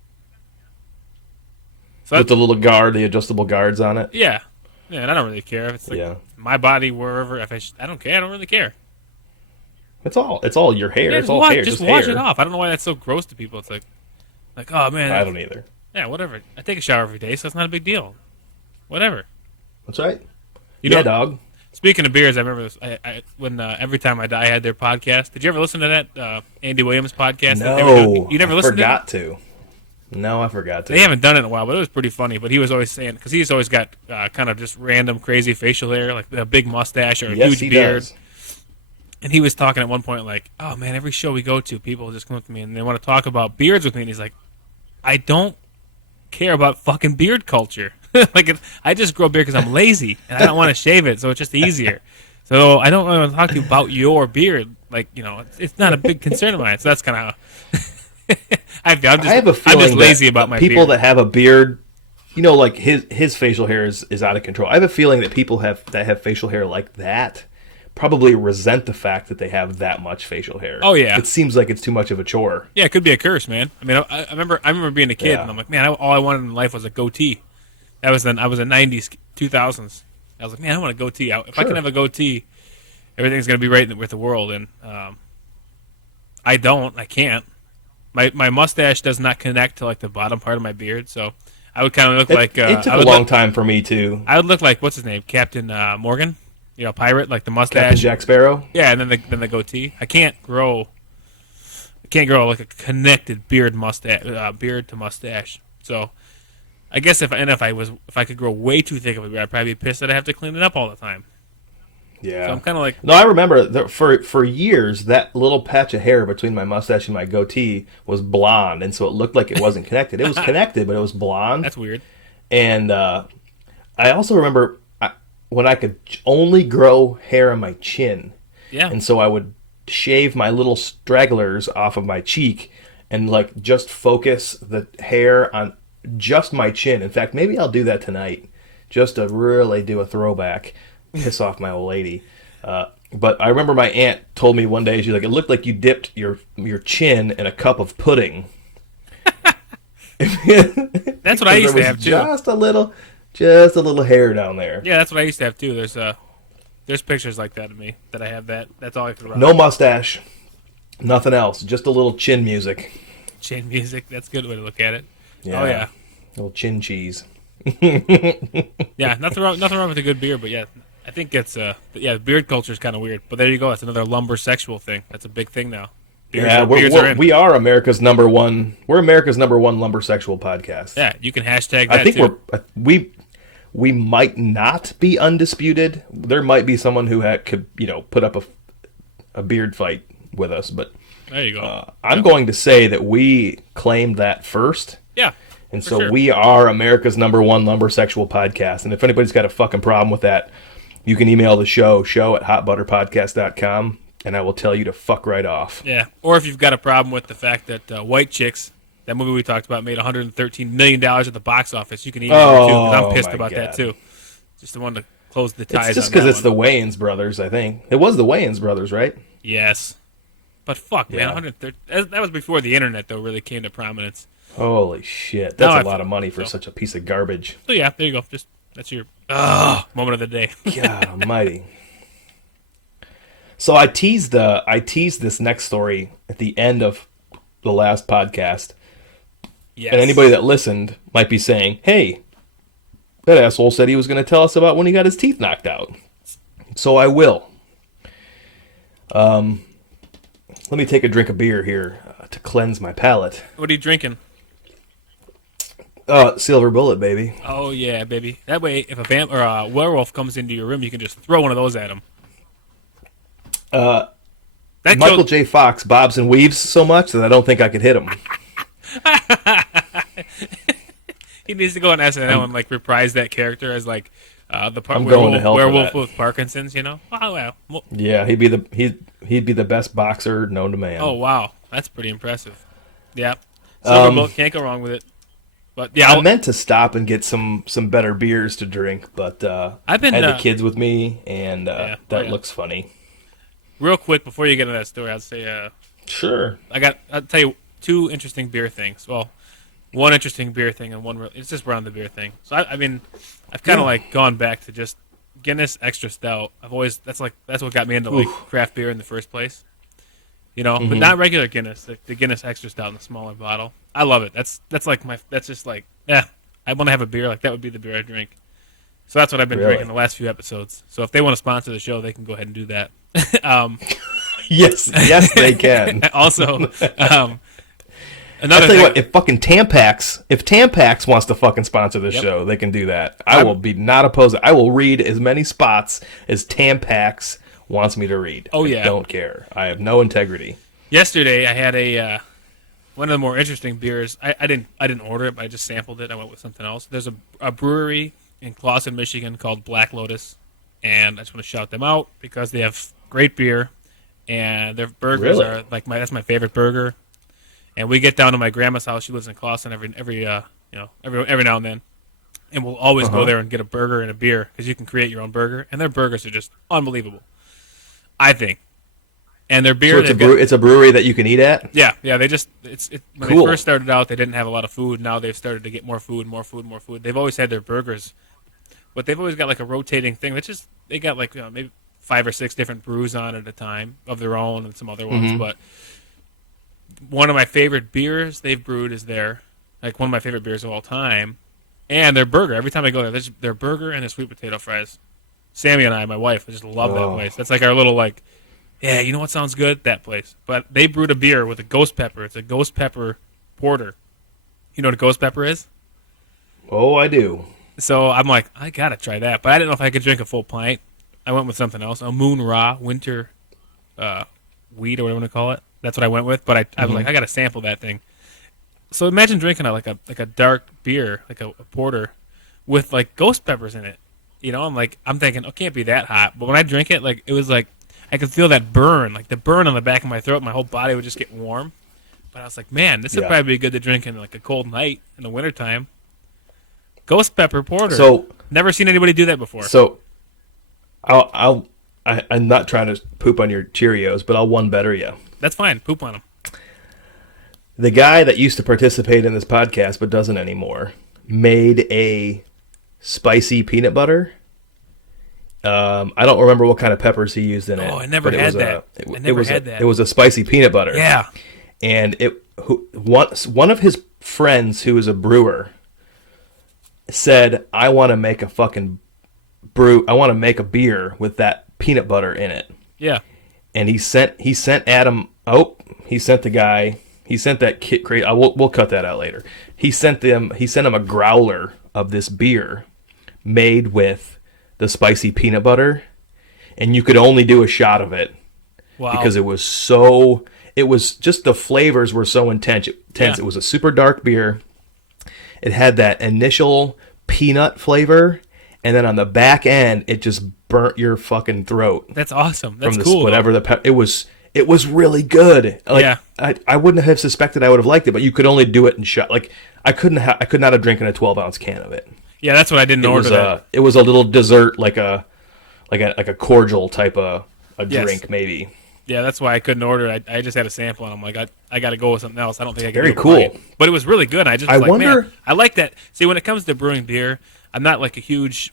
So with the little guard, the adjustable guards on it. Yeah, and I don't really care if it's like my body wherever. I don't care. I don't really care. It's all your hair. Yeah, it's all hair. Just wash it off. I don't know why that's so gross to people. It's like oh man. I don't either. Yeah, whatever. I take a shower every day, so it's not a big deal. Whatever. That's right. Dog. Speaking of beards, I remember this. When Every Time I Die had their podcast. Did you ever listen to that Andy Williams podcast? No, you never listened to it? No, I forgot to. They haven't done it in a while, but it was pretty funny. But he was always saying, because he's always got kind of just random crazy facial hair, like a big mustache or a huge beard. Does. And he was talking at one point like, oh man, every show we go to, people just come up to me and they want to talk about beards with me. And he's like, I don't care about fucking beard culture. Like I just grow a beard because I'm lazy and I don't want to shave it, so it's just easier. So I don't want to talk to you about your beard. Like, it's not a big concern of mine. So that's kind of how I have a feeling I'm just lazy about my people beard. That have a beard, like his facial hair is out of control. I have a feeling that people that have facial hair like that probably resent the fact that they have that much facial hair. Oh yeah, it seems like it's too much of a chore. Yeah, it could be a curse, man. I mean, I remember being a kid and I'm like, man, all I wanted in life was a goatee. I was in '90s, 2000s. I was like, man, I want a goatee. If I can have a goatee, everything's gonna be right with the world. And I don't. I can't. My mustache does not connect to like the bottom part of my beard, so I would kind of look like. It took a long time for me too. I would look like what's his name, Captain Morgan, pirate, like the mustache. Captain Jack Sparrow. Yeah, and then the goatee. I can't grow like a connected beard to mustache. So I guess if I could grow way too thick of a beard, I'd probably be pissed that I have to clean it up all the time. Yeah, so I'm kind of like. No, I remember that for years that little patch of hair between my mustache and my goatee was blonde, and so it looked like it wasn't connected. It was connected, but it was blonde. That's weird. And I also remember when I could only grow hair on my chin. Yeah. And so I would shave my little stragglers off of my cheek and like just focus the hair on just my chin. In fact, maybe I'll do that tonight just to really do a throwback, piss off my old lady. But I remember my aunt told me one day, she's like, it looked like you dipped your chin in a cup of pudding. That's what I used to have too. Just a little hair down there. Yeah, that's what I used to have too. There's pictures like that of me that I have that. That's all I could rock. No mustache, nothing else, just a little chin music. Chin music. That's a good way to look at it. Yeah. Oh yeah. A little chin cheese. Yeah, nothing wrong with a good beard, but yeah, I think it's beard culture is kind of weird. But there you go. That's another lumber sexual thing. That's a big thing now. We are America's number one. We're America's number one lumber sexual podcast. Yeah, you can hashtag that. I think we might not be undisputed. There might be someone who could put up a beard fight with us, but there you go. I'm going to say that we claimed that first. Yeah. And so we are America's number one lumber sexual podcast. And if anybody's got a fucking problem with that, you can email the show at hotbutterpodcast.com, and I will tell you to fuck right off. Yeah. Or if you've got a problem with the fact that White Chicks, that movie we talked about, made $113 million at the box office, you can email me too, because I'm pissed about that too. Just the one to close the ties. It's just because it's the Wayans brothers, I think. It was the Wayans brothers, right? Yes. But fuck, man, 130. That was before the internet, though, really came to prominence. Holy shit. That's a lot of money for such a piece of garbage. So, yeah, there you go. That's your moment of the day. God almighty. So I teased this next story at the end of the last podcast. Yes. And anybody that listened might be saying, hey, that asshole said he was going to tell us about when he got his teeth knocked out. So I will. Let me take a drink of beer here to cleanse my palate. What are you drinking? Silver Bullet, baby. Oh yeah, baby. That way, if a vamp or a werewolf comes into your room, you can just throw one of those at him. Michael J. Fox bobs and weaves so much that I don't think I could hit him. He needs to go on SNL and like reprise that character as like the werewolf with Parkinson's. You know? Oh well. Yeah, he'd be the best boxer known to man. Oh wow, that's pretty impressive. Yeah, Silver Bullet, can't go wrong with it. But yeah, I meant to stop and get some better beers to drink, but I had the kids with me, and that looks funny. Real quick before you get into that story, I'd say sure. I'll tell you two interesting beer things. Well, one interesting beer thing and one it's just around the beer thing. So I mean, I've kind of like gone back to just Guinness Extra Stout. That's what got me into like craft beer in the first place. You know, but not regular Guinness. The Guinness Extra Stout in the smaller bottle. I love it. That's just like I want to have a beer like that would be the beer I drink. So that's what I've been drinking the last few episodes. So if they want to sponsor the show, they can go ahead and do that. Yes, they can. Also, another I'll tell you what, if Tampax wants to fucking sponsor the show, they can do that. I will be not opposed. I will read as many spots as Tampax wants me to read. Oh yeah, I don't care. I have no integrity. Yesterday I had one of the more interesting beers. I didn't order it, but I just sampled it. I went with something else. There's a brewery in Clawson, Michigan called Black Lotus, and I just want to shout them out because they have great beer, and their burgers are like that's my favorite burger. And we get down to my grandma's house. She lives in Clawson every now and then, and we'll always go there and get a burger and a beer because you can create your own burger, and their burgers are just unbelievable, I think. And their beer, so it's a brewery that you can eat at. Yeah. When they first started out, they didn't have a lot of food. Now they've started to get more food. They've always had their burgers, but they've always got like a rotating thing. They got like maybe 5 or 6 different brews on at a time of their own and some other ones. But one of my favorite beers they've brewed is one of my favorite beers of all time, and their burger. Every time I go there, there's their burger and their sweet potato fries. Sammy and I, my wife, I just love that place. That's like our little like. Yeah, you know what sounds good? That place. But they brewed a beer with a ghost pepper. It's a ghost pepper porter. You know what a ghost pepper is? Oh, I do. So I'm like, I got to try that. But I didn't know if I could drink a full pint. I went with something else. A Moon Raw winter wheat or whatever you want to call it. That's what I went with. But I was like, I got to sample that thing. So imagine drinking like a dark beer, like a porter, with like ghost peppers in it. You know, I'm thinking, it can't be that hot. But when I drink it, like it was like, I could feel that burn, like the burn on the back of my throat. My whole body would just get warm. But I was like, man, this would probably be good to drink in like a cold night in the wintertime. Ghost pepper porter. So never seen anybody do that before. So I'm not trying to poop on your Cheerios, but I'll one better you. That's fine. Poop on them. The guy that used to participate in this podcast but doesn't anymore made a spicy peanut butter. I don't remember what kind of peppers he used in it. Oh, I never had that. It was a spicy peanut butter. Yeah. And one of his friends who is a brewer said, I want to make a beer with that peanut butter in it. Yeah. And he sent that kid crazy. We'll cut that out later. He sent him a growler of this beer made with the spicy peanut butter, and you could only do a shot of it. Wow. Because it was just the flavors were so intense. Yeah. It was a super dark beer. It had that initial peanut flavor, and then on the back end, it just burnt your fucking throat. That's awesome. That's cool. It was really good. Like, I wouldn't have suspected I would have liked it, but you could only do it in shot. Like I could not have drinking a 12-ounce can of it. Yeah, that's what I didn't order. It was a little dessert, like a cordial type of drink, maybe. Yeah, that's why I couldn't order it. I just had a sample, and I'm like, I got to go with something else. I don't think I can. Very cool. But it was really good. I wonder. Man, I like that. See, when it comes to brewing beer, I'm not a huge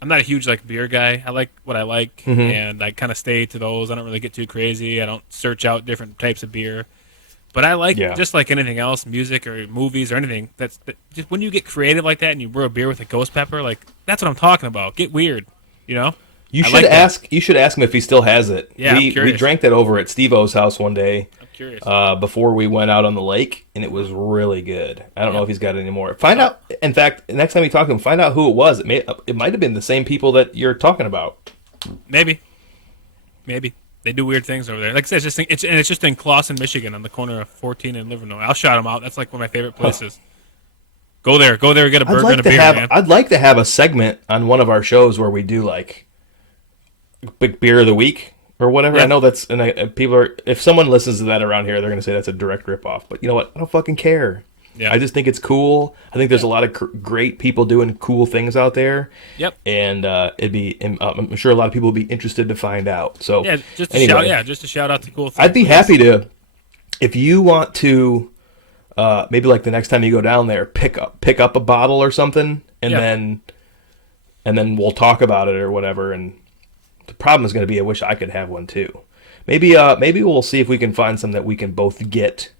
like beer guy. I like what I like, and I kind of stay to those. I don't really get too crazy. I don't search out different types of beer. But I like, just like anything else, music or movies or anything, just when you get creative like that and you brew a beer with a ghost pepper, like, that's what I'm talking about. Get weird, you know? You should ask. You should ask him if he still has it. Yeah, we drank that over at Steve-O's house one day. I'm curious. Before we went out on the lake, and it was really good. I don't know if he's got it anymore. Find out. In fact, next time you talk to him, find out who it was. It might have been the same people that you're talking about. Maybe they do weird things over there. Like I said, it's just in Clawson, Michigan, on the corner of 14 and Livernois. I'll shout them out. That's like one of my favorite places. Go there, get a burger and a beer, man. I'd like to have a segment on one of our shows where we do like big beer of the week or whatever. Yeah. I know that's people are. If someone listens to that around here, they're going to say that's a direct ripoff. But you know what? I don't fucking care. Yeah. I just think it's cool. I think there's a lot of great people doing cool things out there. Yep. And I'm sure a lot of people will be interested to find out. So yeah, just a shout out to cool things. I'd be happy to, if you want to, maybe like the next time you go down there, pick up a bottle or something, and then we'll talk about it or whatever. And the problem is going to be, I wish I could have one too. Maybe we'll see if we can find some that we can both get.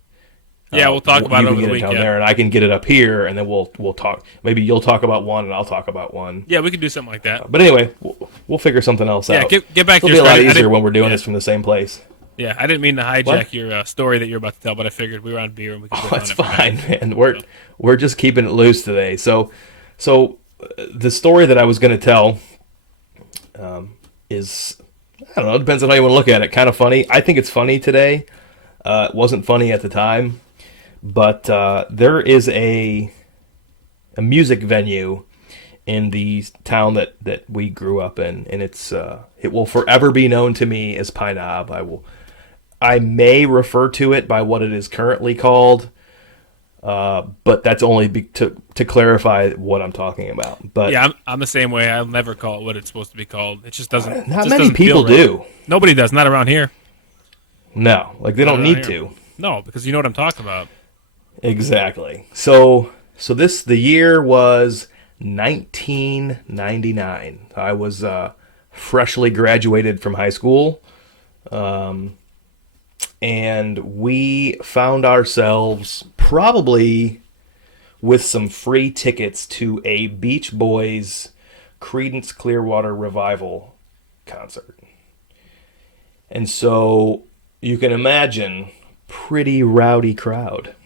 Yeah, we'll talk about it over the week. Down there, and I can get it up here, and then we'll talk. Maybe you'll talk about one, and I'll talk about one. Yeah, we could do something like that. But anyway, we'll figure something else out. Yeah, get back to your story. It'll be a lot easier when we're doing this from the same place. Yeah, I didn't mean to hijack your story that you're about to tell, but I figured we were on beer and we could. Oh, that's fine, man. We're just keeping it loose today. So the story that I was going to tell is, I don't know. It depends on how you want to look at it. Kind of funny. I think it's funny today. It wasn't funny at the time. But there is a music venue in the town that we grew up in, and it will forever be known to me as Pine Knob. I may refer to it by what it is currently called, but that's only to clarify what I'm talking about. But yeah, I'm the same way. I'll never call it what it's supposed to be called. It just doesn't. Not many people do. Nobody does. Not around here. No, like they don't need to. No, because you know what I'm talking about. Exactly. So the year was 1999. I was freshly graduated from high school, and we found ourselves probably with some free tickets to a Beach Boys Creedence Clearwater Revival concert. And so you can imagine, pretty rowdy crowd.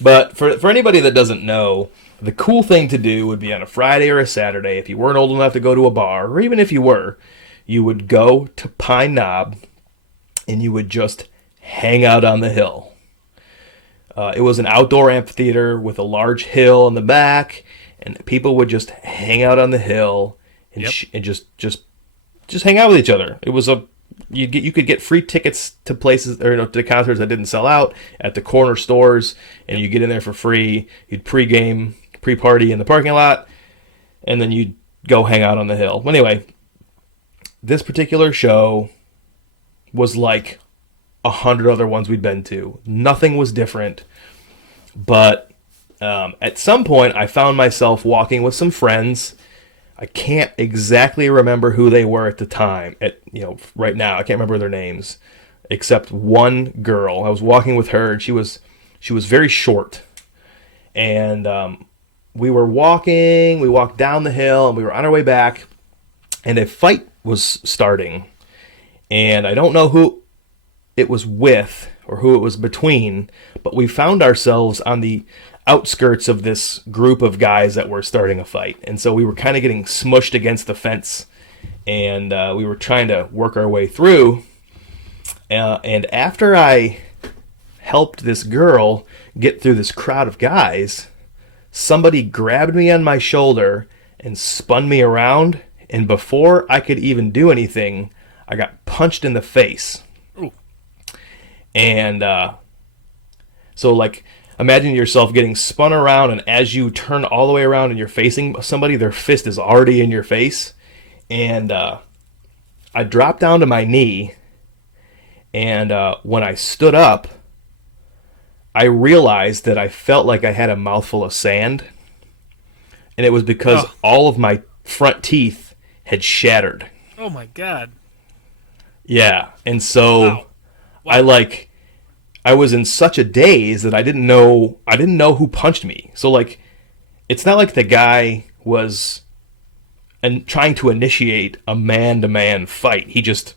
But for anybody that doesn't know, the cool thing to do would be on a Friday or a Saturday, if you weren't old enough to go to a bar, or even if you were, you would go to Pine Knob and you would just hang out on the hill. It was an outdoor amphitheater with a large hill in the back, and people would just hang out on the hill and, and just hang out with each other. It was you could get free tickets to places or to concerts that didn't sell out at the corner stores, and you get in there for free. You'd pre-party in the parking lot, and then you'd go hang out on the hill. Anyway, this particular show was like 100 other ones we'd been to. Nothing was different, but at some point I found myself walking with some friends. I can't exactly remember who they were at the time. Right now, I can't remember their names, except one girl. I was walking with her, and she was very short. And we were walking. We walked down the hill, and we were on our way back, and a fight was starting. And I don't know who it was with or who it was between, but we found ourselves on the outskirts of this group of guys that were starting a fight. And so we were kind of getting smushed against the fence, and we were trying to work our way through. And after I helped this girl get through this crowd of guys, somebody grabbed me on my shoulder and spun me around, and before I could even do anything, I got punched in the face. Ooh. And so like, imagine yourself getting spun around, and as you turn all the way around and you're facing somebody, their fist is already in your face. And I dropped down to my knee, and when I stood up, I realized that I felt like I had a mouthful of sand. And it was because all of my front teeth had shattered. Oh my God. Yeah, and so wow. I was in such a daze that I didn't know who punched me. So like, it's not like the guy was trying to initiate a man-to-man fight. He just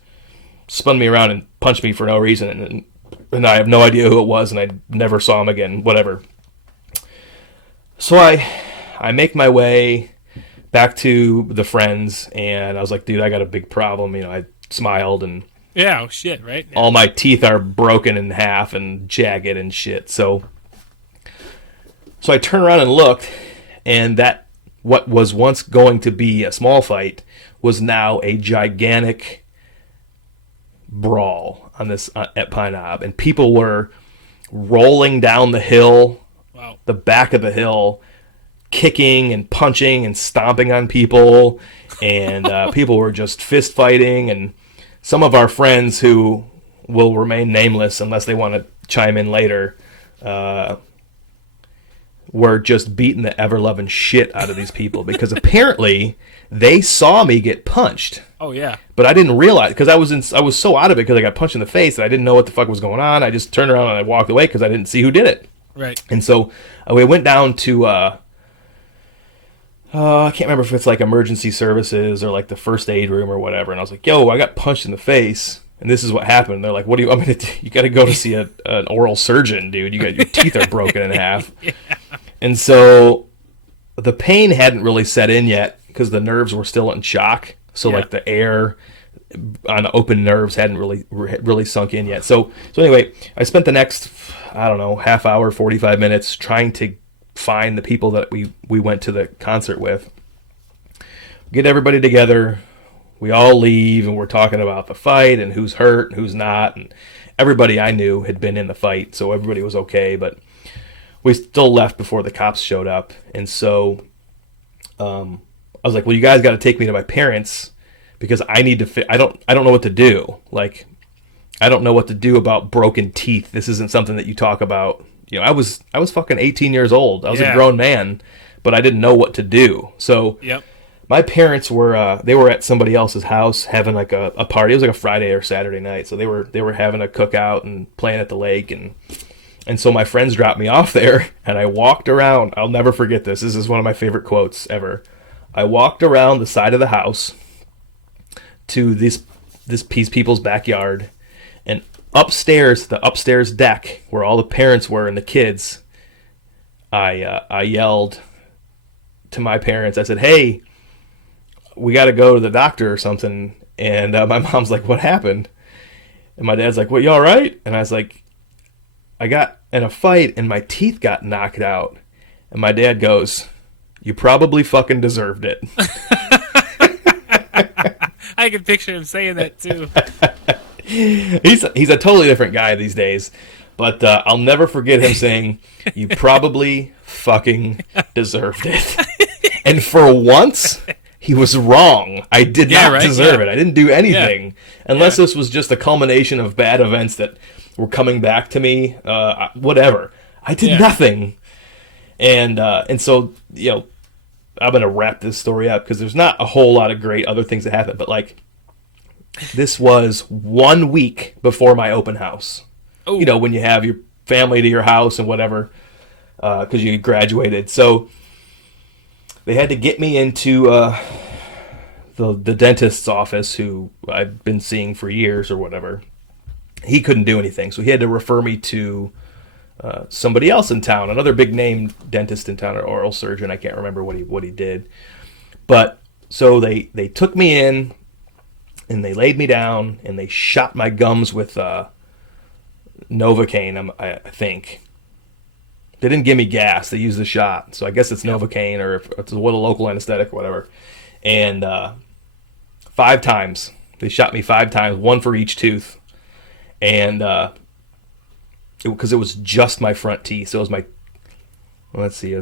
spun me around and punched me for no reason, and I have no idea who it was, and I never saw him again, whatever. So I make my way back to the friends, and I was like, dude, I got a big problem. I smiled, and yeah, oh shit, right? Yeah. All my teeth are broken in half and jagged and shit. So I turned around and looked, and that what was once going to be a small fight was now a gigantic brawl on this at Pine Knob, and people were rolling down the hill, wow, the back of the hill, kicking and punching and stomping on people, and people were just fist fighting, and some of our friends who will remain nameless unless they want to chime in later were just beating the ever-loving shit out of these people because apparently they saw me get punched. Oh, yeah. But I didn't realize, because I was so out of it because I got punched in the face that I didn't know what the fuck was going on. I just turned around and I walked away because I didn't see who did it. Right. And so we went down to, I can't remember if it's like emergency services or like the first aid room or whatever. And I was like, yo, I got punched in the face. And this is what happened. They're like, what do you want me to do? You got to go to see an oral surgeon, dude. Your teeth are broken in half. Yeah. And so the pain hadn't really set in yet because the nerves were still in shock. So like the air on open nerves hadn't really sunk in yet. So anyway, I spent the next, I don't know, half hour, 45 minutes trying to find the people that we went to the concert with. Get everybody together. We all leave, and we're talking about the fight and who's hurt and who's not. And everybody I knew had been in the fight, so everybody was okay. But we still left before the cops showed up. And so I was like, well, you guys got to take me to my parents because I need to I don't know what to do. Like, I don't know what to do about broken teeth. This isn't something that you talk about. I was fucking 18 years old. I was a grown man, but I didn't know what to do. So yep. My parents were they were at somebody else's house having like a party. It was like a Friday or Saturday night. So they were having a cookout and playing at the lake, and so my friends dropped me off there, and I walked around. I'll never forget this. This is one of my favorite quotes ever. I walked around the side of the house to this people's backyard, and upstairs, the upstairs deck where all the parents were and the kids, I yelled to my parents. I said, "Hey, we got to go to the doctor or something." And my mom's like, "What happened?" And my dad's like, "Well, you all right?" And I was like, "I got in a fight and my teeth got knocked out." And my dad goes, "You probably fucking deserved it." I can picture him saying that too. He's a totally different guy these days, but I'll never forget him saying, "You probably fucking deserved it." And for once, he was wrong. I did not deserve it. I didn't do anything, unless this was just a culmination of bad events that were coming back to me. Whatever. I did nothing, and so I'm gonna wrap this story up because there's not a whole lot of great other things that happened, but like this was 1 week before my open house. Oh. When you have your family to your house and whatever, because you graduated. So they had to get me into the dentist's office, who I've been seeing for years or whatever. He couldn't do anything, so he had to refer me to somebody else in town, another big name dentist in town, or oral surgeon. I can't remember what he did. But so they took me in, and they laid me down, and they shot my gums with Novocaine, I think. They didn't give me gas. They used the shot. So I guess it's Novocaine, or if it's a local anesthetic or whatever. And 5 times. They shot me 5 times, 1 for each tooth. And because it was just my front teeth. So it was my, let's see,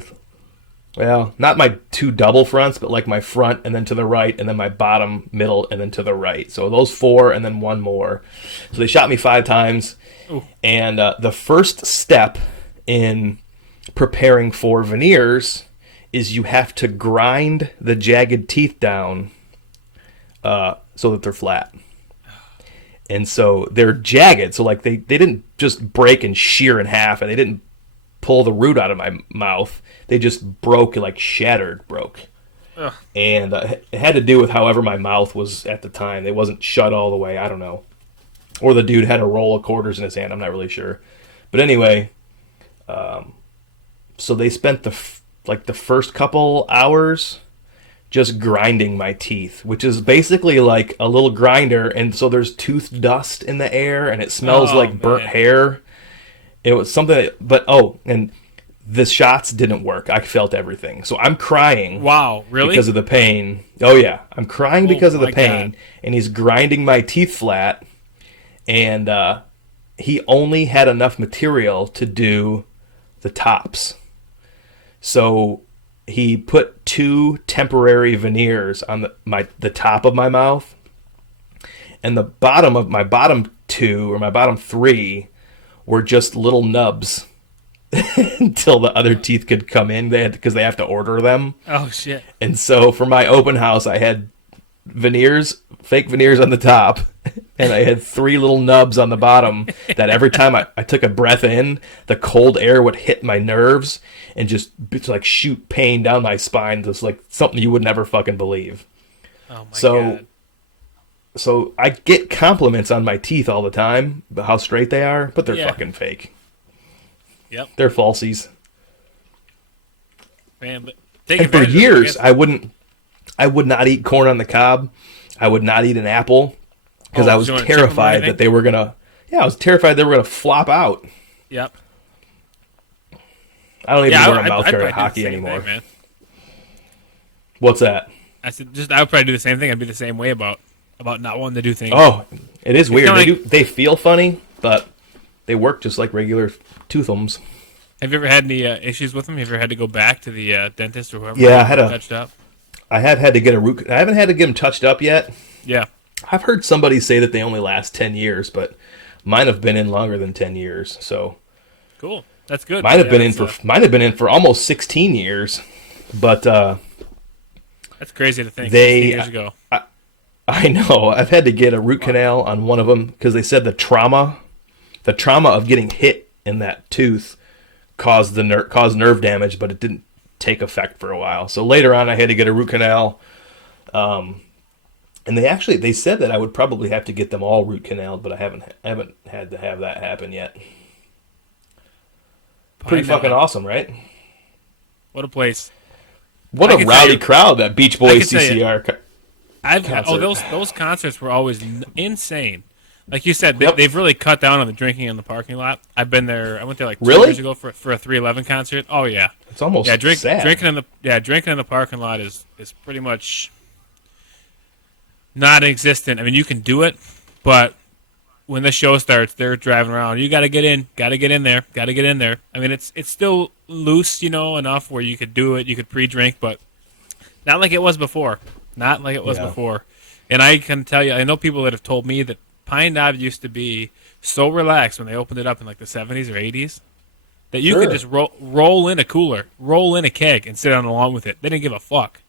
not my 2 double fronts, but like my front and then to the right, and then my bottom, middle, and then to the right. So those 4 and then 1 more. So they shot me 5 times. Ooh. And the first step in preparing for veneers is you have to grind the jagged teeth down so that they're flat. And so they're jagged. So like they didn't just break and shear in half, and they didn't pull the root out of my mouth. They just broke, like broke. Ugh. And it had to do with however my mouth was at the time. It wasn't shut all the way. I don't know. Or the dude had a roll of quarters in his hand. I'm not really sure. But anyway, so they spent the first couple hours just grinding my teeth, which is basically like a little grinder, and so there's tooth dust in the air, and it smells like burnt hair. It was something and the shots didn't work. I felt everything. So I'm crying. Wow, really? Because of the pain. Oh, yeah. I'm crying because of the pain, God. And he's grinding my teeth flat, and he only had enough material to do the tops. So he put 2 temporary veneers on the top of my mouth, and the bottom of my bottom 2 or my bottom 3 were just little nubs until the other teeth could come in. Because they have to order them. Oh shit! And so for my open house, I had fake veneers on the top, and I had 3 little nubs on the bottom that every time I took a breath in, the cold air would hit my nerves and just like shoot pain down my spine. Just like something you would never fucking believe. Oh my God. So I get compliments on my teeth all the time about how straight they are, but they're fucking fake. Yep. They're falsies. Man, but and for years, I would not eat corn on the cob. I would not eat an apple because I was terrified that they were gonna. Yeah, I was terrified they were gonna flop out. Yep. I don't even wear a mouth guard at hockey anymore. Thing, man. What's that? I said, I would probably do the same thing. I'd be the same way about not wanting to do things. Oh, it is weird. They feel funny, but they work just like regular toothums. Have you ever had any issues with them? Have you ever had to go back to the dentist or whoever? Yeah, I had touched up. I have had to get I haven't had to get them touched up yet. Yeah. I've heard somebody say that they only last 10 years, but mine have been in longer than 10 years. So cool. That's good. Mine have been in for almost 16 years, but that's crazy to think. 16 years ago. I know. I've had to get a root canal on one of them because they said the trauma of getting hit in that tooth caused nerve damage, but it didn't take effect for a while. So later on, I had to get a root canal. And they said that I would probably have to get them all root canaled, but I haven't had to have that happen yet. Pretty fucking awesome, right? What a place! What a rowdy crowd that Beach Boys CCR. Those concerts were always insane. Like you said, they've really cut down on the drinking in the parking lot. I've been there. I went there like 2 years ago for a 311 concert. Oh yeah, it's almost sad. Drinking in the parking lot is pretty much non-existent. I mean, you can do it, but when the show starts, they're driving around. You got to get in there. I mean, it's still loose, enough where you could do it. You could pre-drink, but not like it was before. And I can tell you, I know people that have told me that Pine Knob used to be so relaxed when they opened it up in like the 70s or 80s that you could just roll in a cooler, roll in a keg, and sit on along with it. They didn't give a fuck.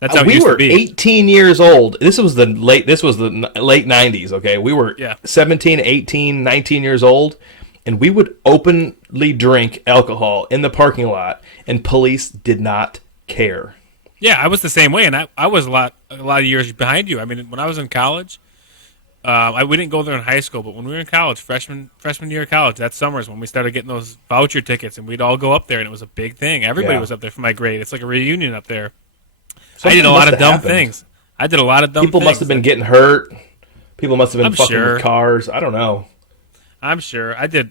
That's how it used to be. We were 18 years old. This was the late 90s, okay? We were 17, 18, 19 years old, and we would openly drink alcohol in the parking lot, and police did not care. Yeah, I was the same way, and I was a lot of years behind you. I mean, when I was in college, we didn't go there in high school, but when we were in college, freshman year of college, that summer is when we started getting those voucher tickets, and we'd all go up there, and it was a big thing. Everybody was up there for my grade. It's like a reunion up there. I did a lot of dumb things. People must have been getting hurt. People must have been fucking with cars. I don't know. I'm sure. I did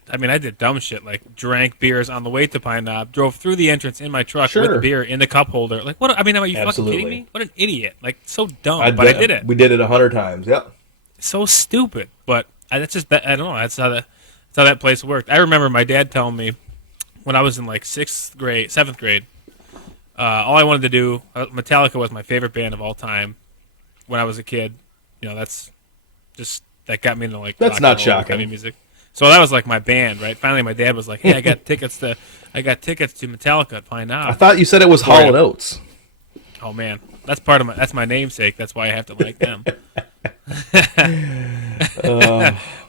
dumb shit, like drank beers on the way to Pine Knob, drove through the entrance in my truck with the beer in the cup holder. Like, what? I mean, are you fucking kidding me? What an idiot. Like, so dumb, but I did it. We did it 100 times, yep. So stupid, but that's just, I don't know, that's how that place worked. I remember my dad telling me when I was in like 7th grade, all I wanted to do, Metallica was my favorite band of all time when I was a kid. That got me into like that's not shocking. Heavy music. So that was like my band, right? Finally, my dad was like, "Hey, I got tickets to Metallica at Pine Knob." I thought you said it was Hall & Oates. Oh man, that's my namesake. That's why I have to like them.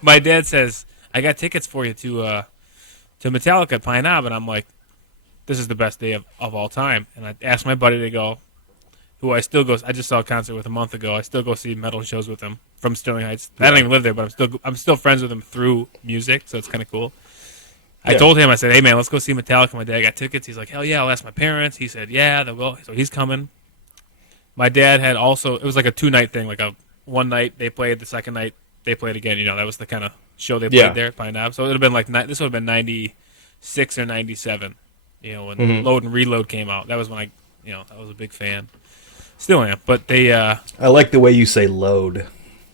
My dad says, "I got tickets for you to Metallica at Pine Knob," and I'm like, this is the best day of all time. And I asked my buddy to go, who I still go. I just saw a concert with a month ago. I still go see metal shows with him from Sterling Heights. I don't even live there, but I'm still friends with him through music, so it's kind of cool. I told him, I said, hey man, let's go see Metallica. My dad got tickets. He's like, hell yeah, I'll ask my parents. He said, yeah, they will. So he's coming. My dad had also, it was like a 2-night thing, like a one night they played, the second night they played again. You know, that was the kind of show they played there at Pine Knob. So it would have been like, this would have been 96 or 97, you know, when Load and Reload came out. That was when I was a big fan. Still am, but they. I like the way you say "load."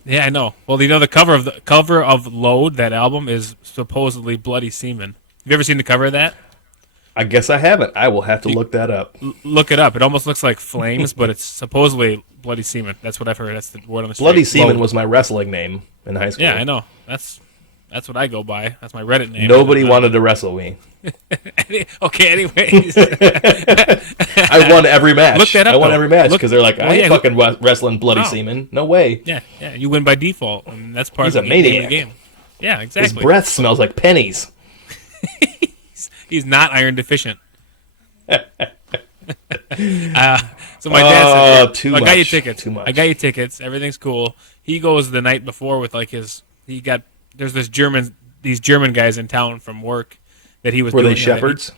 Yeah, I know. Well, you know the cover of Load, that album, is supposedly Bloody Semen. Have you ever seen the cover of that? I guess I haven't. I will have to look that up. Look it up. It almost looks like flames, but it's supposedly Bloody Semen. That's what I've heard. That's the word on the street. Bloody Semen was my wrestling name in high school. Yeah, I know. That's what I go by. That's my Reddit name. Nobody wanted to wrestle me. Okay, anyways. I won every match. Look that up, I won every match because they're like, I ain't fucking wrestling Bloody Oh. Semen. No way. Yeah, you win by default, and that's part He's of a the game. maniac. Game. Yeah, His exactly. breath smells like pennies. He's not iron deficient. So my dad said, too I got you much, tickets. too much. I got you tickets. Everything's cool. He goes the night before with like there's these German guys in town from work that he was Were doing they shepherds?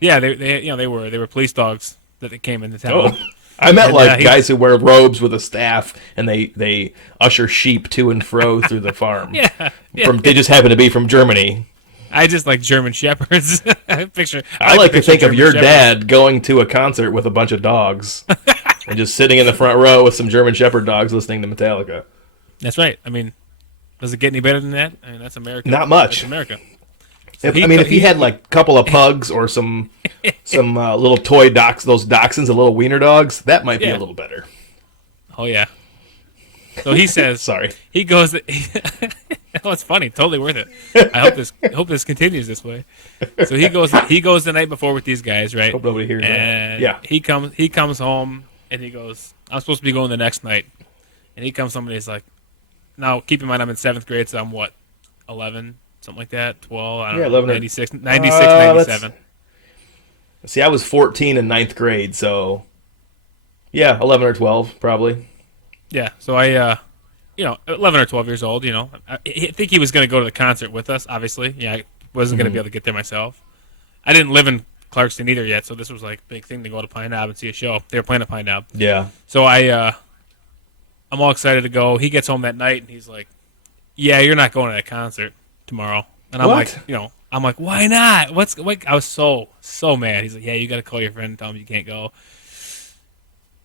Yeah, they were police dogs that came into town. Oh. I met And, guys who wear robes with a staff and they usher sheep to and fro through the farm. Yeah. They just happen to be from Germany. I just like German shepherds. I like to think of your dad going to a concert with a bunch of dogs and just sitting in the front row with some German shepherd dogs listening to Metallica. That's right. I mean, does it get any better than that? I mean, that's America. Not much. That's America. So if he had like a couple of pugs or some little toy those dachshunds, the little wiener dogs, that might be a little better. Oh yeah. So he says, Sorry. He goes. Oh, it's funny. Totally worth it. I hope this continues this way. So he goes the night before with these guys, right? Hope nobody hears and that. Yeah. He comes home and he goes, I'm supposed to be going the next night, and he comes home and he's like, now keep in mind I'm in 7th grade, so I'm what, 11, something like that, 12. I don't know, 11 or 96, 97. See, I was 14 in 9th grade, so yeah, 11 or 12 probably. Yeah, so I, 11 or 12 years old, I think he was going to go to the concert with us, obviously. Yeah, I wasn't going to be able to get there myself. I didn't live in Clarkston either yet, so this was like a big thing to go to Pine Knob and see a show. They were playing at Pine Knob. Yeah. So I'm all excited to go. He gets home that night, and he's like, yeah, you're not going to that concert tomorrow. And I'm like, why not? I was so mad. He's like, yeah, you got to call your friend and tell him you can't go.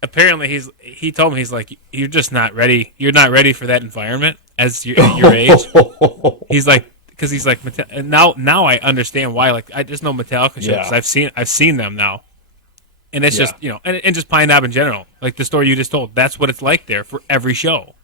Apparently he told me, he's like, you're just not ready. You're not ready for that environment at your age. He's like, because he's like, now I understand why. Like, I just know Metallica shows. Yeah. I've seen them now, and it's just and just Pine Knob in general. Like the story you just told, that's what it's like there for every show.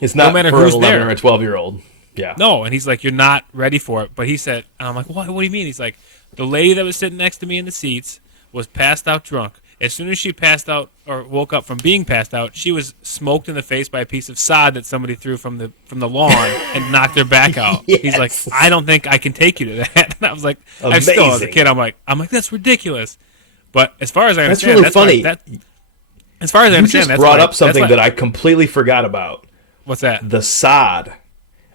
It's not no matter for who's an 11 there. or a 12-year-old. Yeah. No, and he's like, you're not ready for it. But he said, and I'm like, what do you mean? He's like, the lady that was sitting next to me in the seats was passed out drunk. As soon as she passed out or woke up from being passed out, she was smoked in the face by a piece of sod that somebody threw from the lawn and knocked her back out. Yes. He's like, I don't think I can take you to that. And I was like, I still as a kid, I'm like, that's ridiculous. But as far as I understand, that's really funny. As far as I understand, you just that's brought up something that I completely forgot about. What's that? The sod.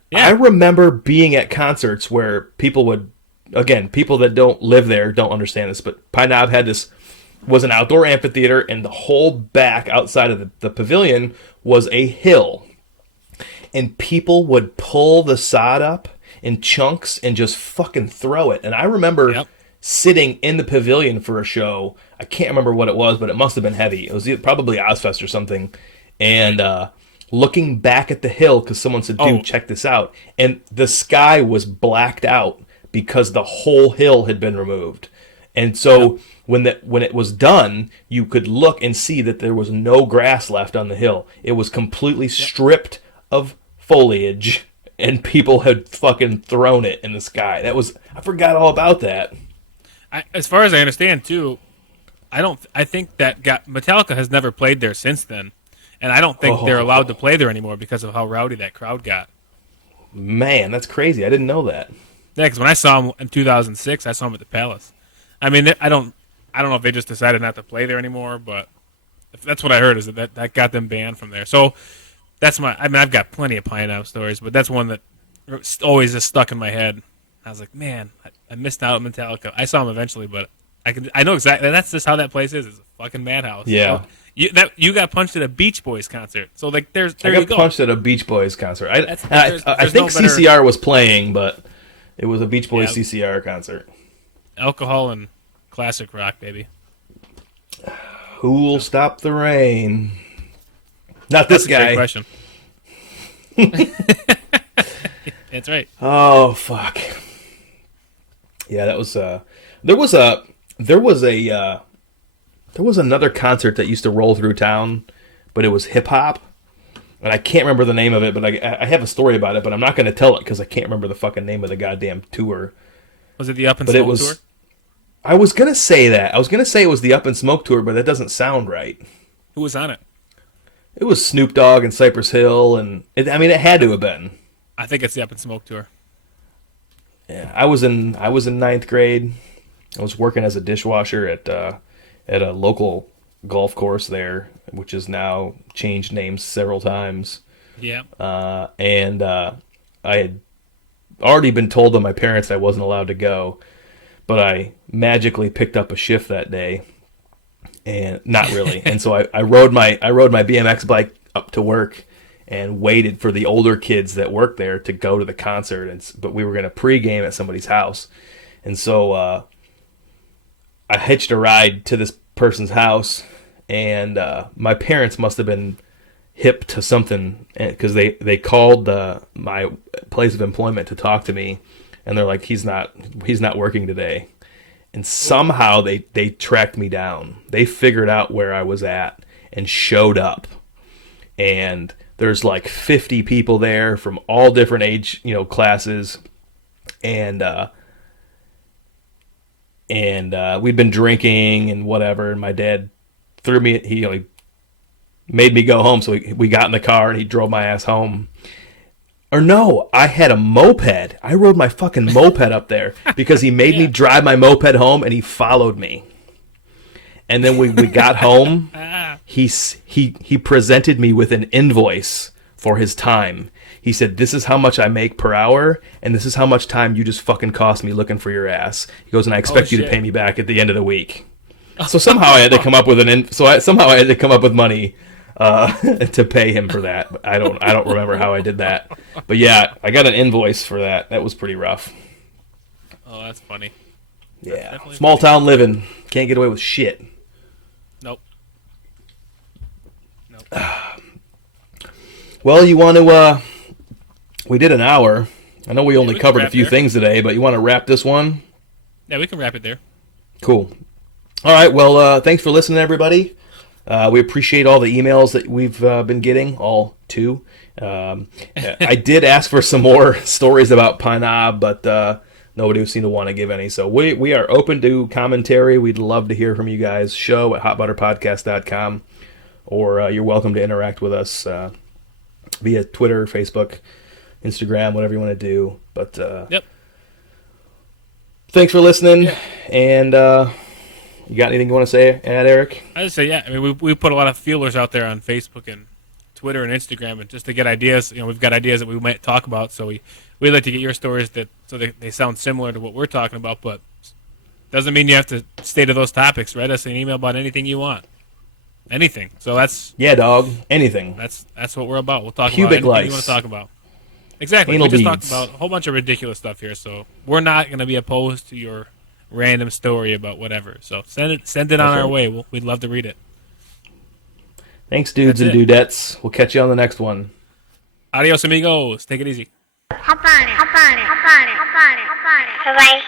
Yeah. I remember being at concerts where people would, again, people that don't live there don't understand this, but Pine Knob was an outdoor amphitheater, and the whole back outside of the pavilion was a hill. And people would pull the sod up in chunks and just fucking throw it. And I remember sitting in the pavilion for a show. I can't remember what it was, but it must have been heavy. It was probably Ozfest or something. And looking back at the hill, because someone said, dude, check this out. And the sky was blacked out because the whole hill had been removed. And so when it was done, you could look and see that there was no grass left on the hill. It was completely stripped of foliage, and people had fucking thrown it in the sky. I forgot all about that. As far as I understand, too, I think that Metallica has never played there since then, and I don't think they're allowed to play there anymore because of how rowdy that crowd got. Man, that's crazy. I didn't know that. Yeah, because when I saw him in 2006, I saw him at the Palace. I mean, I don't know if they just decided not to play there anymore, but if that's what I heard is that got them banned from there. So that's I mean, I've got plenty of Pine Knob stories, but that's one that always is stuck in my head. I was like, man, I missed out on Metallica. I saw them eventually, but I know exactly. That's just how that place is. It's a fucking madhouse. Yeah. So you got punched at a Beach Boys concert. So like, there I you go. got punched at a Beach Boys concert. I there's think no better... CCR was playing, but it was a Beach Boys CCR concert. Alcohol and classic rock, baby. Who'll stop the rain? Not this guy. Great question. That's right. Oh fuck. Yeah, that was there was another concert that used to roll through town, but it was hip hop. And I can't remember the name of it, but I have a story about it, but I'm not going to tell it because I can't remember the fucking name of the goddamn tour. Was it the Up and Smoke tour? I was going to say that. I was going to say it was the Up and Smoke tour, but that doesn't sound right. Who was on it? It was Snoop Dogg and Cypress Hill, and it had to have been. I think it's the Up and Smoke tour. Yeah, I was in ninth grade. I was working as a dishwasher at a local golf course there, which has now changed names several times. Yeah. And I had already been told by my parents I wasn't allowed to go, but I magically picked up a shift that day, and not really. And so I rode my BMX bike up to work and waited for the older kids that worked there to go to the concert. But we were going to pregame at somebody's house, and so I hitched a ride to this person's house, and my parents must have been hip to something because they called my place of employment to talk to me, and they're like, he's not working today. And somehow they tracked me down. They figured out where I was at and showed up. And there's like 50 people there from all different age, classes. And we'd been drinking and whatever. And my dad threw me. He made me go home. So we got in the car and he drove my ass home. Or no, I had a moped. I rode my fucking moped up there because he made me drive my moped home, and he followed me. And then we got home. He presented me with an invoice for his time. He said, "This is how much I make per hour, and this is how much time you just fucking cost me looking for your ass." He goes, "And I expect you to pay me back at the end of the week." So somehow I had to come up with somehow I had to come up with money to pay him for that. But I don't remember how I did that. But yeah, I got an invoice for that. That was pretty rough. Oh, that's funny. Yeah, that's small town living. Can't get away with shit. Nope. Well, you want to? We did an hour. I know we only covered a few things today, but you want to wrap this one? Yeah, we can wrap it there. Cool. All right. Well, thanks for listening, everybody. We appreciate all the emails that we've been getting, all two. I did ask for some more stories about Pine Knob, but nobody seemed to want to give any. So we are open to commentary. We'd love to hear from you guys. Show at hotbutterpodcast.com, or you're welcome to interact with us via Twitter, Facebook, Instagram, whatever you want to do. But yep. Thanks for listening, and you got anything you want to say, Eric? I just say, yeah. I mean, we put a lot of feelers out there on Facebook and Twitter and Instagram, and just to get ideas. We've got ideas that we might talk about. So we'd like to get your stories so they sound similar to what we're talking about, but doesn't mean you have to stay to those topics. Write us an email about anything you want, anything. So that's dog, anything. That's what we're about. We'll talk Pubic about anything lice. You want to talk about. Exactly. Anal we just beads. talked about a whole bunch of ridiculous stuff here, so we're not going to be opposed to your random story about whatever. So send it on our way. We'd love to read it. Thanks, dudes and dudettes. We'll catch you on the next one. Adios, amigos. Take it easy. Hop on it. Hop on it. Hop on it. Hop on it. Hop on it. Bye-bye.